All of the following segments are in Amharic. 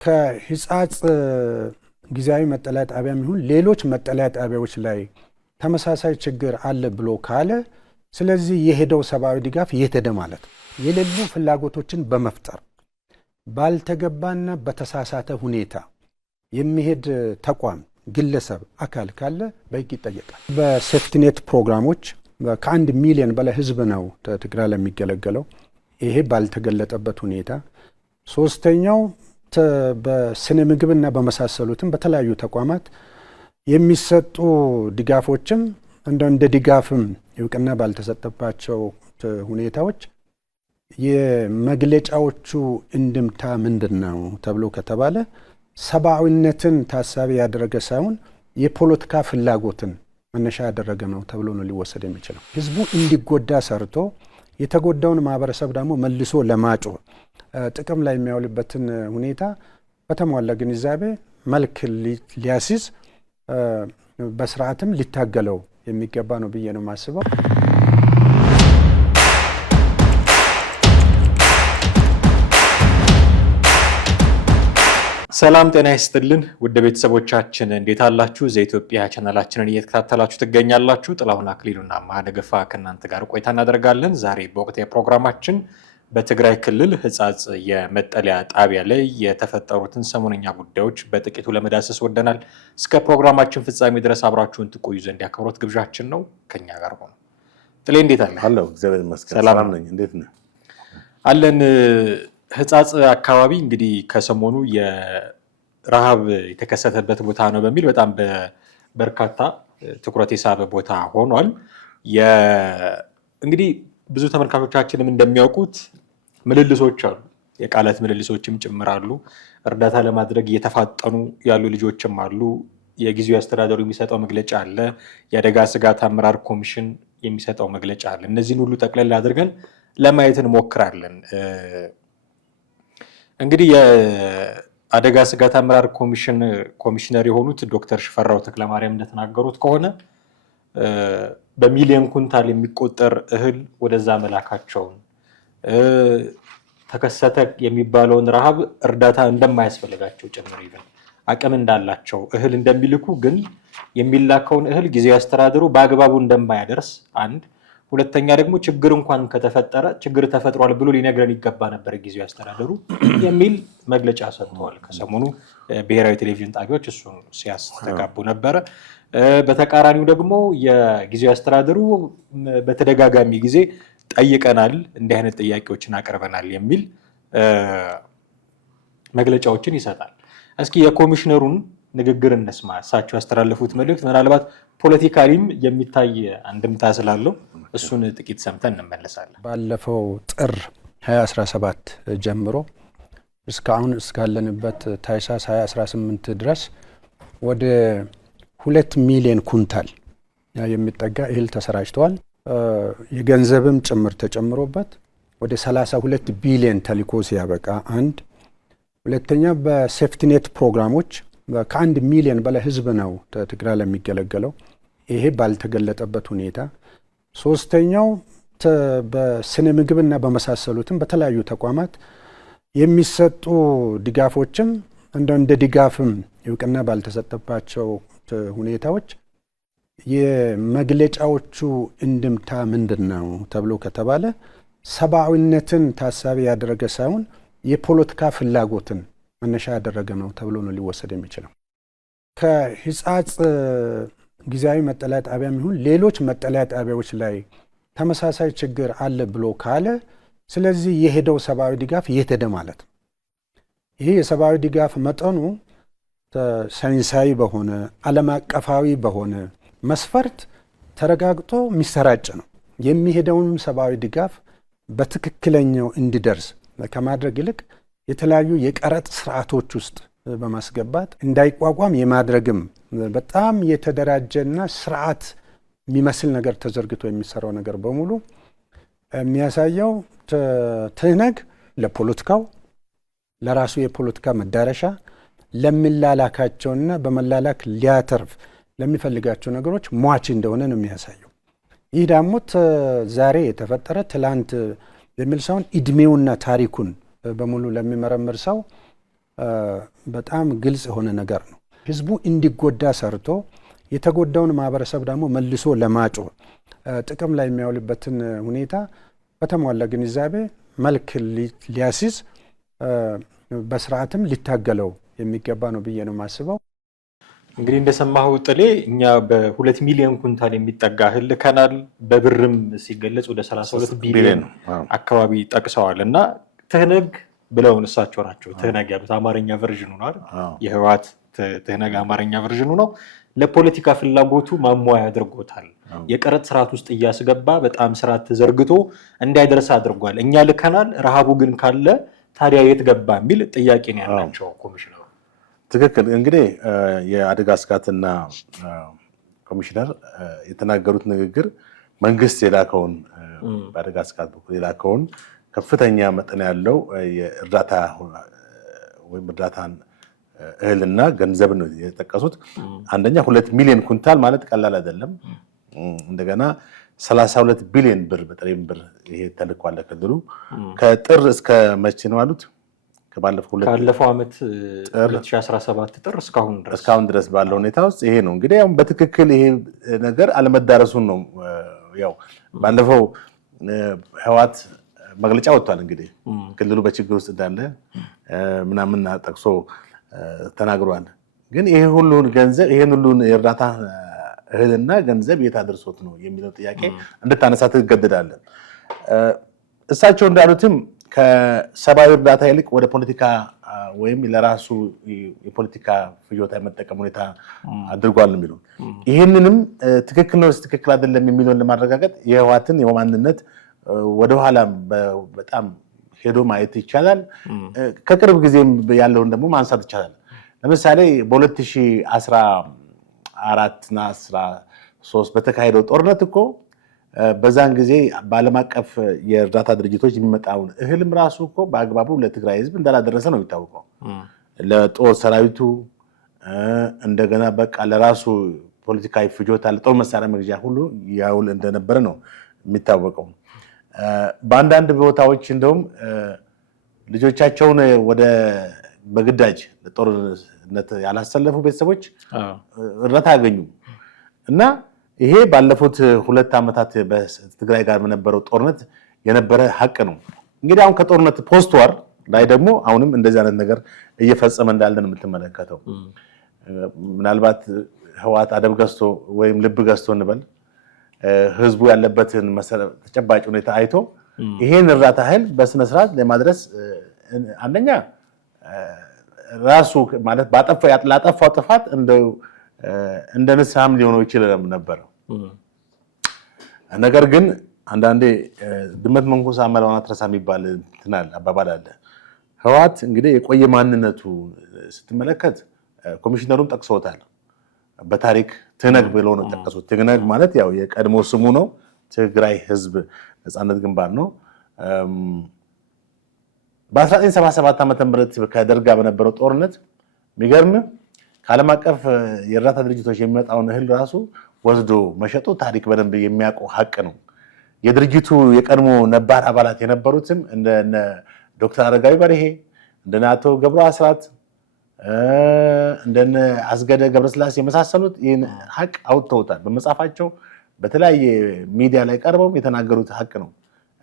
ከህጻጽ ጊዜያዊ መጠለያ ጣቢያም ይሁን ሌሎች መጠለያ ጣቢያዎች ላይ ተመሳሳይ ችግር አለ ብሎ ካለ ስለዚህ የሄደው ሰብአዊ ድጋፍ የሄደ ማለት የሌሉ ፍላጎቶችን በመፍጠር ባልተገባና በተሳሳተ ሁኔታ የሚሄድ ተቋም ግለሰብ አካል ካለ በህግ ይጠየቃል። በሴፍቲኔት ፕሮግራሞች ከ1 ሚሊዮን በላይ ህዝብ ነው ትግራይ ላይ የሚገለገለው። ይሄ ባልተገለጠበት ሁኔታ ሶስተኛው በስነ ምግብና በመሳሰሉትም በተለያዩ ተቋማት የሚሰጡ ድጋፎችም እንደ ድጋፍም እውቅና ባልተሰጠባቸው ሁኔታዎች የመግለጫዎቹ እንድምታ ምንድነው ተብሎ ከተባለ ሰብአዊነትን ታሳቢ ያደረገ ሳይሆን የፖለቲካ ፍላጎትን መነሻ ያደረገ ነው ተብሎ ነው ሊወሰድ የሚችለው። ህዝቡ እንዲጎዳ ሰርቶ የተጎዳውን ማህበረሰብ ደግሞ መልሶ ለማጮ ጥቅም ላይ የሚያውልበትን ሁኔታ በተሟላ ግንዛቤ መልክ ሊያስይዝ በስርዓትም ሊታገለው የሚገባ ነው ብዬ ነው የማስበው። ሰላም ጤና ይስጥልን ውድ ቤተሰቦቻችን እንዴት አላችሁ? ዘኢትዮጵያ ቻናላችንን እየተከታተላችሁ ትገኛላችሁ። ጥላሁን አክሊሉና ማደገፋ ከእናንተ ጋር ቆይታ እናደርጋለን። ዛሬ በወቅታዊ ፕሮግራማችን በትግራይ ክልል ህጻጽ የመጠለያ ጣቢያ ላይ የተፈጠሩትን ሰሞነኛ ጉዳዮች በጥቂቱ ለመዳሰስ ወደናል። እስከ ፕሮግራማችን ፍጻሜ ድረስ አብራችሁን ትቆዩ ዘንድ ያክብሮት ግብዣችን ነው። ከኛ ጋር ሆኑ። ጥሌ እንዴት አለ? አለሁ እግዚአብሔር ይመስገን ሰላም ነኝ። እንዴት ነህ? አለን። ህጻጽ አካባቢ እንግዲህ ከሰሞኑ የረሃብ የተከሰተበት ቦታ ነው በሚል በጣም በርካታ ትኩረት የሳበ ቦታ ሆኗል። እንግዲህ ብዙ ተመልካቾቻችንም እንደሚያውቁት ምልልሶች አሉ፣ የቃላት ምልልሶችም ጭምራሉ። እርዳታ ለማድረግ እየተፋጠኑ ያሉ ልጆችም አሉ። የጊዜያዊ አስተዳደሩ የሚሰጠው መግለጫ አለ። የአደጋ ስጋት አመራር ኮሚሽን የሚሰጠው መግለጫ አለ። እነዚህን ሁሉ ጠቅለል አድርገን ለማየት እንሞክራለን። እንግዲህ የአደጋ ስጋት አመራር ኮሚሽነር የሆኑት ዶክተር ሽፈራው ተክለማርያም እንደተናገሩት ከሆነ በሚሊዮን ኩንታል የሚቆጠር እህል ወደዛ መላካቸውን ተከሰተ የሚባለውን ረሃብ እርዳታ እንደማያስፈልጋቸው ጭምር ይላል። አቅም እንዳላቸው እህል እንደሚልኩ ግን የሚላከውን እህል ጊዜያዊ አስተዳደሩ በአግባቡ እንደማያደርስ አንድ፣ ሁለተኛ ደግሞ ችግር እንኳን ከተፈጠረ ችግር ተፈጥሯል ብሎ ሊነግረን ይገባ ነበር ጊዜያዊ አስተዳደሩ የሚል መግለጫ ሰጥተዋል። ከሰሞኑ ብሔራዊ ቴሌቪዥን ጣቢያዎች እሱን ሲያስተጋቡ ነበረ። በተቃራኒው ደግሞ የጊዜያዊ አስተዳደሩ በተደጋጋሚ ጊዜ ጠይቀናል፣ እንዲህ አይነት ጥያቄዎችን አቅርበናል የሚል መግለጫዎችን ይሰጣል። እስኪ የኮሚሽነሩን ንግግር እንስማ። እሳቸው ያስተላለፉት መልእክት ምናልባት ፖለቲካሊም የሚታይ አንድምታ ስላለው እሱን ጥቂት ሰምተን እንመለሳለን። ባለፈው ጥር 2017 ጀምሮ እስካሁን እስካለንበት ታኅሳስ 2018 ድረስ ወደ 2 ሚሊዮን ኩንታል የሚጠጋ እህል ተሰራጭተዋል። የገንዘብም ጭምር ተጨምሮበት ወደ 32 ቢሊዮን ተልኮ ሲያበቃ አንድ፣ ሁለተኛ በሴፍቲኔት ፕሮግራሞች ከ1 ሚሊዮን በላይ ህዝብ ነው ትግራይ ላይ የሚገለገለው። ይሄ ባልተገለጠበት ሁኔታ ሶስተኛው በስነ ምግብና በመሳሰሉትም በተለያዩ ተቋማት የሚሰጡ ድጋፎችም እንደ ድጋፍም እውቅና ባልተሰጠባቸው ሁኔታዎች የመግለጫዎቹ እንድምታ ምንድነው ተብሎ ከተባለ ሰብአዊነትን ታሳቢ ያደረገ ሳይሆን የፖለቲካ ፍላጎትን መነሻ ያደረገ ነው ተብሎ ነው ሊወሰድ የሚችለው። ከህጻጽ ጊዜያዊ መጠለያ ጣቢያም ይሁን ሌሎች መጠለያ ጣቢያዎች ላይ ተመሳሳይ ችግር አለ ብሎ ካለ ስለዚህ የሄደው ሰብአዊ ድጋፍ የሄደ ማለት ነው። ይሄ የሰብአዊ ድጋፍ መጠኑ ሳይንሳዊ በሆነ ዓለም አቀፋዊ በሆነ መስፈርት ተረጋግጦ የሚሰራጭ ነው። የሚሄደውን ሰብአዊ ድጋፍ በትክክለኛው እንዲደርስ ከማድረግ ይልቅ የተለያዩ የቀረጥ ስርዓቶች ውስጥ በማስገባት እንዳይቋቋም የማድረግም በጣም የተደራጀና ስርዓት የሚመስል ነገር ተዘርግቶ የሚሰራው ነገር በሙሉ የሚያሳየው ትህነግ ለፖለቲካው ለራሱ የፖለቲካ መዳረሻ ለሚላላካቸውና በመላላክ ሊያተርፍ ለሚፈልጋቸው ነገሮች ሟች እንደሆነ ነው የሚያሳየው። ይህ ደግሞ ዛሬ የተፈጠረ ትላንት የሚል ሳይሆን እድሜውና ታሪኩን በሙሉ ለሚመረምር ሰው በጣም ግልጽ የሆነ ነገር ነው። ህዝቡ እንዲጎዳ ሰርቶ የተጎዳውን ማህበረሰብ ደግሞ መልሶ ለማጮህ ጥቅም ላይ የሚያውልበትን ሁኔታ በተሟላ ግንዛቤ መልክ ሊያስይዝ በስርዓትም ሊታገለው የሚገባ ነው ብዬ ነው የማስበው። እንግዲህ እንደሰማኸው ጥሌ እኛ በ2 ሚሊዮን ኩንታል የሚጠጋ እህል ልከናል። በብርም ሲገለጽ ወደ 32 ቢሊዮን አካባቢ ጠቅሰዋል። እና ትህነግ ብለውን እሳቸው ናቸው ትህነግ ያሉት አማርኛ ቨርዥኑ ነው አይደል? የህወሓት ትህነግ አማርኛ ቨርዥኑ ነው። ለፖለቲካ ፍላጎቱ ማሟያ አድርጎታል። የቀረጥ ስርዓት ውስጥ እያስገባ በጣም ስርዓት ተዘርግቶ እንዳይደርስ አድርጓል። እኛ ልከናል፣ ረሃቡ ግን ካለ ታዲያ የት ገባ የሚል ጥያቄ ነው ያላቸው ኮሚሽነሩ። ትክክል። እንግዲህ የአደጋ ስጋትና ኮሚሽነር የተናገሩት ንግግር መንግስት የላከውን በአደጋ ስጋት በኩል የላከውን ከፍተኛ መጠን ያለው የእርዳታ ወይም እርዳታን እህልና ገንዘብ ነው የጠቀሱት። አንደኛ 2 ሚሊዮን ኩንታል ማለት ቀላል አይደለም። እንደገና 32 ቢሊዮን ብር በጥሬም ብር ይሄ ተልኳል ለክልሉ። ከጥር እስከ መቼ ነው አሉት? ካለፈው ዓመት 2017 ጥር እስካሁን ድረስ ባለው ሁኔታ ውስጥ ይሄ ነው እንግዲህ። ያው በትክክል ይሄ ነገር አለመዳረሱን ነው ያው ባለፈው ህወሓት መግለጫ ወጥቷል። እንግዲህ ክልሉ በችግር ውስጥ እንዳለ ምናምን ጠቅሶ ተናግሯል። ግን ይሄ ሁሉን ገንዘብ ይሄን ሁሉን የእርዳታ እህልና ገንዘብ የት አድርሶት ነው የሚለው ጥያቄ እንድታነሳ ትገደዳለን። እሳቸው እንዳሉትም ከሰብአዊ እርዳታ ይልቅ ወደ ፖለቲካ ወይም ለራሱ የፖለቲካ ፍጆታ የመጠቀም ሁኔታ አድርጓል የሚሉ ይህንንም ትክክል ነው ትክክል አይደለም የሚለውን ለማረጋገጥ የህወሓትን የማንነት ወደኋላ በጣም ሄዶ ማየት ይቻላል። ከቅርብ ጊዜም ያለውን ደግሞ ማንሳት ይቻላል። ለምሳሌ በ2014 እና 13 በተካሄደው ጦርነት እኮ በዛን ጊዜ በዓለም አቀፍ የእርዳታ ድርጅቶች የሚመጣውን እህልም ራሱ እኮ በአግባቡ ለትግራይ ህዝብ እንዳላደረሰ ነው የሚታወቀው። ለጦር ሰራዊቱ እንደገና በቃ ለራሱ ፖለቲካዊ ፍጆታ ለጦር መሳሪያ መግዣ ሁሉ ያውል እንደነበረ ነው የሚታወቀው። በአንዳንድ ቦታዎች እንደውም ልጆቻቸውን በግዳጅ ለጦርነት ያላሰለፉ ቤተሰቦች እርዳታ አያገኙም። እና ይሄ ባለፉት 2 ዓመታት በትግራይ ጋር በነበረው ጦርነት የነበረ ሀቅ ነው። እንግዲህ አሁን ከጦርነት ፖስት ዋር ላይ ደግሞ አሁንም እንደዚህ አይነት ነገር እየፈጸመ እንዳለ ነው የምትመለከተው። ምናልባት ህወሓት አደብ ገዝቶ ወይም ልብ ገዝቶ እንበል ህዝቡ ያለበትን ተጨባጭ ሁኔታ አይቶ ይሄን እርዳታ እህል በስነ ስርዓት ለማድረስ አንደኛ ራሱ ማለት ላጠፋው ጥፋት እንደ ንስሐም ሊሆነው ይችላል ነበር። ነገር ግን አንዳንዴ ድመት መንኩሳ መላውን አትረሳ የሚባል አባባል አለ። ህወሓት እንግዲህ የቆየ ማንነቱ ስትመለከት ኮሚሽነሩም ጠቅሰውታል። በታሪክ ትህነግ ብለው ነው ጠቀሱት። ትህነግ ማለት ያው የቀድሞ ስሙ ነው። ትግራይ ህዝብ ነፃነት ግንባር ነው። በ1977 ዓ.ም ከደርግ ጋር በነበረው ጦርነት የሚገርም ከዓለም አቀፍ የእርዳታ ድርጅቶች የሚመጣውን እህል ራሱ ወስዶ መሸጡ ታሪክ በደንብ የሚያውቀው ሀቅ ነው። የድርጅቱ የቀድሞ ነባር አባላት የነበሩትም እንደነ ዶክተር አረጋዊ በርሄ፣ እንደነ አቶ ገብሩ አስራት፣ እንደነ አስገደ ገብረስላሴ የመሳሰሉት ይህን ሀቅ አውጥተውታል። በመጽሐፋቸው በተለያየ ሚዲያ ላይ ቀርበው የተናገሩት ሀቅ ነው።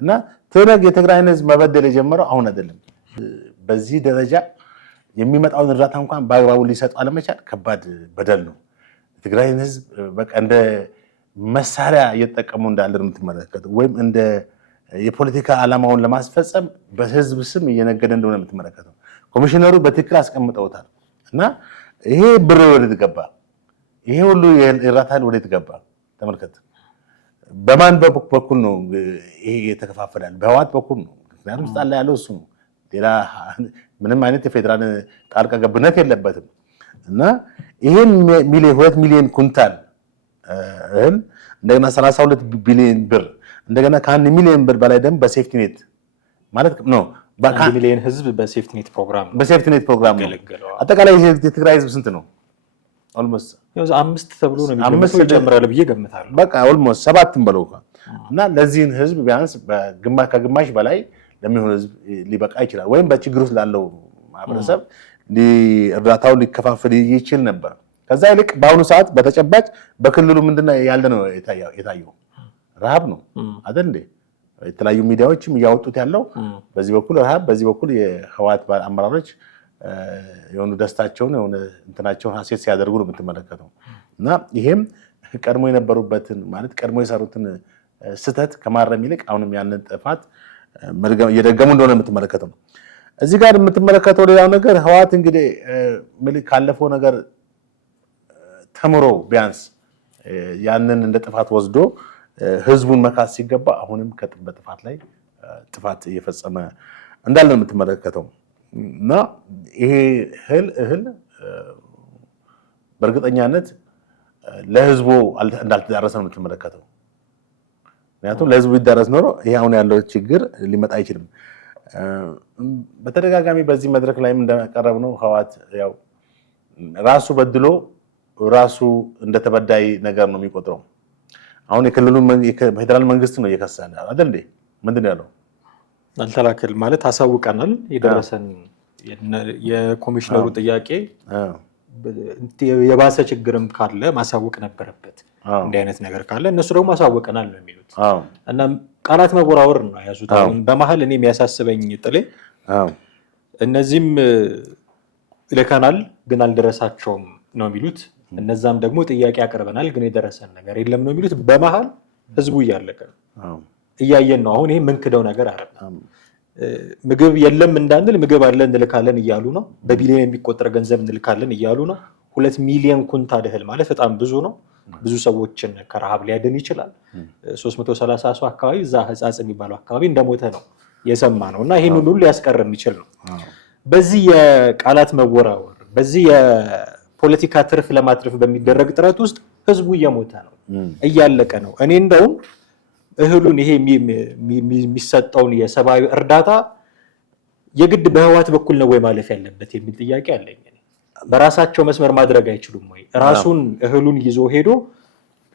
እና ትህነግ የትግራይን ህዝብ መበደል የጀመረው አሁን አይደለም። በዚህ ደረጃ የሚመጣውን እርዳታ እንኳን በአግባቡ ሊሰጡ አለመቻል ከባድ በደል ነው። የትግራይን ህዝብ በቃ እንደ መሳሪያ እየተጠቀሙ እንዳለ ነው የምትመለከተው። ወይም እንደ የፖለቲካ ዓላማውን ለማስፈጸም በህዝብ ስም እየነገደ እንደሆነ የምትመለከተው። ኮሚሽነሩ በትክክል አስቀምጠውታል። እና ይሄ ብር ወዴት ገባ? ይሄ ሁሉ የእርዳታ ወዴት ገባ? ተመልከት። በማን በኩል ነው ይሄ የተከፋፈላል? በህወሓት በኩል ነው። ምክንያቱም ስልጣን ላይ ያለው እሱ ነው። ሌላ ምንም አይነት የፌዴራል ጣልቃ ገብነት የለበትም። እና ይሄን 2 ሚሊዮን ኩንታል እህል እንደገና 32 ቢሊዮን ብር እንደገና ከ1 ሚሊዮን ብር በላይ ደግሞ በሴፍቲ ኔት ማለት ነው። 1 ሚሊዮን ህዝብ በሴፍቲ ኔት ፕሮግራም ነው። አጠቃላይ የትግራይ ህዝብ ስንት ነው? ኦልሞስት 5 ተብሎ ነው የሚገመተው። ይጨምራል ብዬ ገምታለሁ። በቃ ኦልሞስት 7 በለው። እና ለዚህን ህዝብ ቢያንስ ከግማሽ በላይ ለሚሆን ህዝብ ሊበቃ ይችላል። ወይም በችግር ውስጥ ላለው ማህበረሰብ እርዳታው ሊከፋፈል ይችል ነበር። ከዛ ይልቅ በአሁኑ ሰዓት በተጨባጭ በክልሉ ምንድነው ያለ ነው የታየው ረሃብ ነው አይደል እንዴ? የተለያዩ ሚዲያዎችም እያወጡት ያለው በዚህ በኩል ረሃብ፣ በዚህ በኩል የህወሓት አመራሮች የሆኑ ደስታቸውን የሆነ እንትናቸውን ሀሴት ሲያደርጉ ነው የምትመለከተው። እና ይሄም ቀድሞ የነበሩበትን ማለት ቀድሞ የሰሩትን ስህተት ከማረም ይልቅ አሁንም ያንን ጥፋት እየደገሙ እንደሆነ የምትመለከተው ነው። እዚህ ጋር የምትመለከተው ሌላው ነገር ህወሓት እንግዲህ ካለፈው ነገር ተምሮ ቢያንስ ያንን እንደ ጥፋት ወስዶ ህዝቡን መካስ ሲገባ አሁንም በጥፋት ላይ ጥፋት እየፈጸመ እንዳለ ነው የምትመለከተው። እና ይሄ እህል በእርግጠኛነት ለህዝቡ እንዳልተዳረሰ ነው የምትመለከተው። ምክንያቱም ለህዝቡ ይዳረስ ኖሮ ይሄ አሁን ያለው ችግር ሊመጣ አይችልም። በተደጋጋሚ በዚህ መድረክ ላይም እንደቀረብ ነው ህወሓት ያው ራሱ በድሎ ራሱ እንደተበዳይ ነገር ነው የሚቆጥረው። አሁን የፌዴራል መንግስት ነው እየከሰሰ አይደል እንዴ? ምንድነው ያለው? አልተላከል ማለት አሳውቀናል። የደረሰን የኮሚሽነሩ ጥያቄ የባሰ ችግርም ካለ ማሳወቅ ነበረበት። እንዲህ አይነት ነገር ካለ እነሱ ደግሞ ማሳወቀናል ነው የሚሉት። እና ቃላት መወራወር ነው ያዙት። አሁን በመሀል እኔ የሚያሳስበኝ ጥሌ እነዚህም ልከናል ግን አልደረሳቸውም ነው የሚሉት። እነዛም ደግሞ ጥያቄ አቅርበናል ግን የደረሰን ነገር የለም ነው የሚሉት። በመሀል ህዝቡ እያለቀ ነው፣ እያየን ነው። አሁን ይሄ ምንክደው ነገር አይደለም። ምግብ የለም እንዳንል ምግብ አለ እንልካለን እያሉ ነው። በቢሊዮን የሚቆጠር ገንዘብ እንልካለን እያሉ ነው። 2 ሚሊዮን ኩንታል እህል ማለት በጣም ብዙ ነው። ብዙ ሰዎችን ከረሃብ ሊያድን ይችላል። 330 ሰው አካባቢ እዛ ህጻጽ የሚባለው አካባቢ እንደሞተ ነው የሰማ ነው። እና ይሄን ሁሉ ሊያስቀር የሚችል ነው። በዚህ የቃላት መወራወር፣ በዚህ የፖለቲካ ትርፍ ለማትረፍ በሚደረግ ጥረት ውስጥ ህዝቡ እየሞተ ነው፣ እያለቀ ነው። እኔ እንደውም እህሉን ይሄ የሚሰጠውን የሰብአዊ እርዳታ የግድ በህወሓት በኩል ነው ወይ ማለፍ ያለበት የሚል ጥያቄ አለኝ። በራሳቸው መስመር ማድረግ አይችሉም ወይ? ራሱን እህሉን ይዞ ሄዶ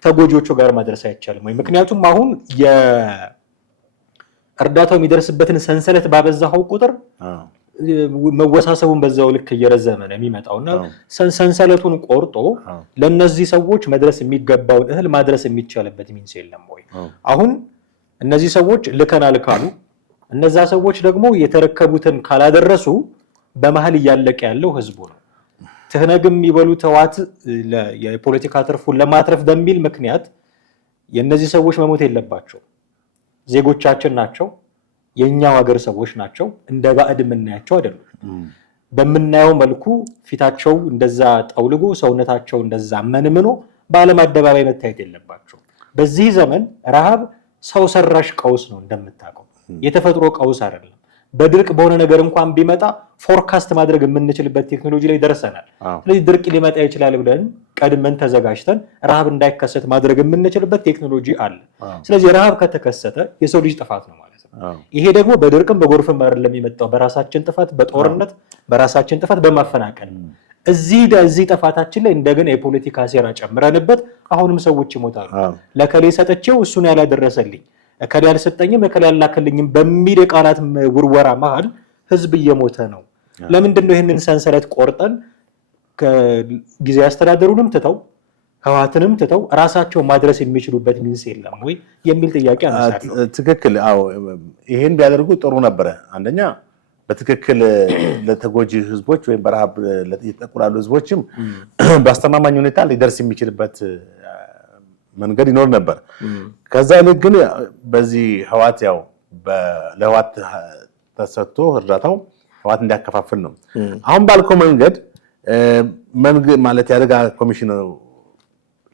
ተጎጆቹ ጋር ማድረስ አይቻልም ወይ? ምክንያቱም አሁን የእርዳታው የሚደርስበትን ሰንሰለት ባበዛው ቁጥር መወሳሰቡን በዛው ልክ እየረዘመ ነው የሚመጣውና ሰንሰለቱን ቆርጦ ለነዚህ ሰዎች መድረስ የሚገባውን እህል ማድረስ የሚቻልበት ሚንስ የለም ወይ? አሁን እነዚህ ሰዎች ልከናል ካሉ እነዛ ሰዎች ደግሞ የተረከቡትን ካላደረሱ በመሀል እያለቀ ያለው ህዝቡ ነው። ትህነግም የሚበሉት ህወሓት የፖለቲካ ትርፉን ለማትረፍ በሚል ምክንያት የእነዚህ ሰዎች መሞት የለባቸው። ዜጎቻችን ናቸው፣ የኛው ሀገር ሰዎች ናቸው። እንደ ባዕድ የምናያቸው አይደሉም። በምናየው መልኩ ፊታቸው እንደዛ ጠውልጎ ሰውነታቸው እንደዛ መንምኖ በዓለም አደባባይ መታየት የለባቸው። በዚህ ዘመን ረሃብ ሰው ሰራሽ ቀውስ ነው እንደምታውቀው፣ የተፈጥሮ ቀውስ አይደለም። በድርቅ በሆነ ነገር እንኳን ቢመጣ ፎርካስት ማድረግ የምንችልበት ቴክኖሎጂ ላይ ደርሰናል። ስለዚህ ድርቅ ሊመጣ ይችላል ብለን ቀድመን ተዘጋጅተን ረሃብ እንዳይከሰት ማድረግ የምንችልበት ቴክኖሎጂ አለ። ስለዚህ ረሃብ ከተከሰተ የሰው ልጅ ጥፋት ነው ማለት ነው። ይሄ ደግሞ በድርቅም በጎርፍም አይደለም የመጣው፣ በራሳችን ጥፋት፣ በጦርነት በራሳችን ጥፋት፣ በማፈናቀል እዚህ ጥፋታችን ላይ እንደገና የፖለቲካ ሴራ ጨምረንበት አሁንም ሰዎች ይሞታሉ። ለከሌ ሰጥቼው እሱን ያላደረሰልኝ፣ እከሌ አልሰጠኝም፣ እከሌ አላከልኝም በሚል የቃላት ውርወራ መሀል ህዝብ እየሞተ ነው። ለምንድን ነው ይህንን ሰንሰለት ቆርጠን ጊዜያዊ አስተዳደሩንም ትተው ህወሓትንም ትተው ራሳቸው ማድረስ የሚችሉበት ሚንስ የለም ወይ የሚል ጥያቄ አነሳለሁ። ትክክል። አዎ ይሄን ቢያደርጉ ጥሩ ነበረ። አንደኛ በትክክል ለተጎጂ ህዝቦች ወይም በረሃብ እየተጠቁ ላሉ ህዝቦችም በአስተማማኝ ሁኔታ ሊደርስ የሚችልበት መንገድ ይኖር ነበር። ከዛ ይልቅ ግን በዚህ ህወሓት ያው ለህወሓት ተሰጥቶ እርዳታው ህወሓት እንዲያከፋፍል ነው። አሁን ባልከው መንገድ ማለት የአደጋ ኮሚሽኑ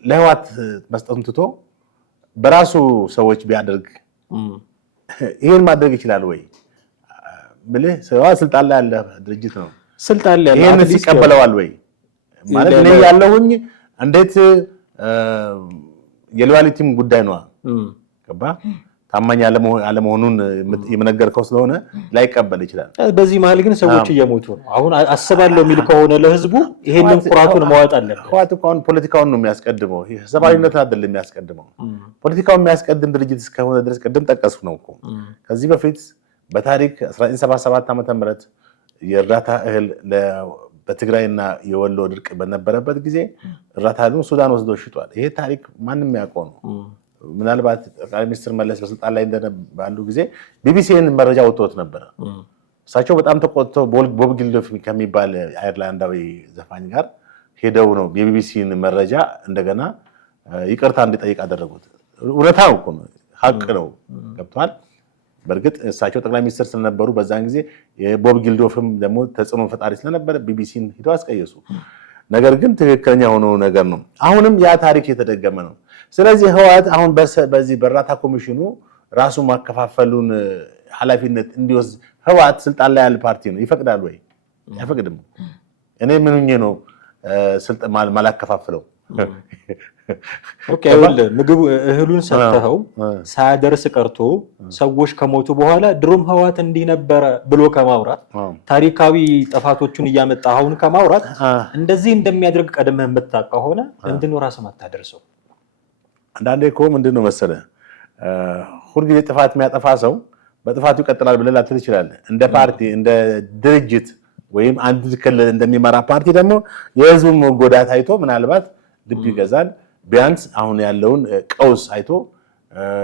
ለህወሓት መስጠቱን ትቶ በራሱ ሰዎች ቢያደርግ ይሄን ማድረግ ይችላል ወይ? ብልህ ስልጣን ላይ ያለ ድርጅት ነው። ስልጣን ላይ ይሄን ይቀበለዋል ወይ? ማለት እኔ ያለሁኝ እንዴት የሎያሊቲም ጉዳይ ነው። ገባ? ታማኝ አለመሆኑን የመነገርከው ስለሆነ ላይቀበል ይችላል። በዚህ መሀል ግን ሰዎች እየሞቱ ነው። አሁን አስባለሁ የሚል ከሆነ ለህዝቡ ይሄንን ኩራቱን ማወጥ አለበት። ህወሓት እኮ አሁን ፖለቲካውን ነው የሚያስቀድመው፣ ሰብአዊነት አይደለም የሚያስቀድመው። ፖለቲካውን የሚያስቀድም ድርጅት እስከሆነ ድረስ ቅድም ጠቀስኩ ነው እኮ ከዚህ በፊት በታሪክ 1977 ዓ.ም የእርዳታ እህል በትግራይና የወሎ ድርቅ በነበረበት ጊዜ እርዳታውን ሱዳን ወስዶ ሽጧል። ይሄ ታሪክ ማንም ያውቀው ነው። ምናልባት ጠቅላይ ሚኒስትር መለስ በስልጣን ላይ ባሉ ጊዜ ቢቢሲን መረጃ ወጥቶት ነበር። እሳቸው በጣም ተቆጥተው ቦብ ጊልዶፍ ከሚባል አየርላንዳዊ ዘፋኝ ጋር ሄደው ነው የቢቢሲን መረጃ እንደገና ይቅርታ እንዲጠይቅ አደረጉት። እውነታው እኮ ነው፣ ሀቅ ነው። ገብቷል። በእርግጥ እሳቸው ጠቅላይ ሚኒስትር ስለነበሩ በዛን ጊዜ የቦብ ጊልዶፍም ደግሞ ተጽዕኖ ፈጣሪ ስለነበረ ቢቢሲን ሄደው አስቀየሱ። ነገር ግን ትክክለኛ የሆነው ነገር ነው። አሁንም ያ ታሪክ የተደገመ ነው። ስለዚህ ህወሓት አሁን በዚህ በእርዳታ ኮሚሽኑ ራሱ ማከፋፈሉን ኃላፊነት እንዲወስድ ህወሓት ስልጣን ላይ ያለ ፓርቲ ነው። ይፈቅዳል ወይ? አይፈቅድም። እኔ ምን ሆኜ ነው ስልጣን ማላከፋፍለው? ኦኬ ምግብ እህሉን ሰጥተው ሳያደርስ ቀርቶ ሰዎች ከሞቱ በኋላ ድሮም ህወሓት እንዲህ ነበረ ብሎ ከማውራት ታሪካዊ ጥፋቶቹን እያመጣ አሁን ከማውራት እንደዚህ እንደሚያደርግ ቀድመህ የምታውቅ ከሆነ እንድን ራስህ ማታደርሰው። አንዳንዴ እኮ ምንድን ነው መሰለህ ሁልጊዜ ጥፋት የሚያጠፋ ሰው በጥፋቱ ይቀጥላል ብለህ ላትል ትችላለህ። እንደ ፓርቲ እንደ ድርጅት ወይም አንድ ክልል እንደሚመራ ፓርቲ ደግሞ የህዝቡን መጎዳት አይቶ ምናልባት ልብ ይገዛል። ቢያንስ አሁን ያለውን ቀውስ አይቶ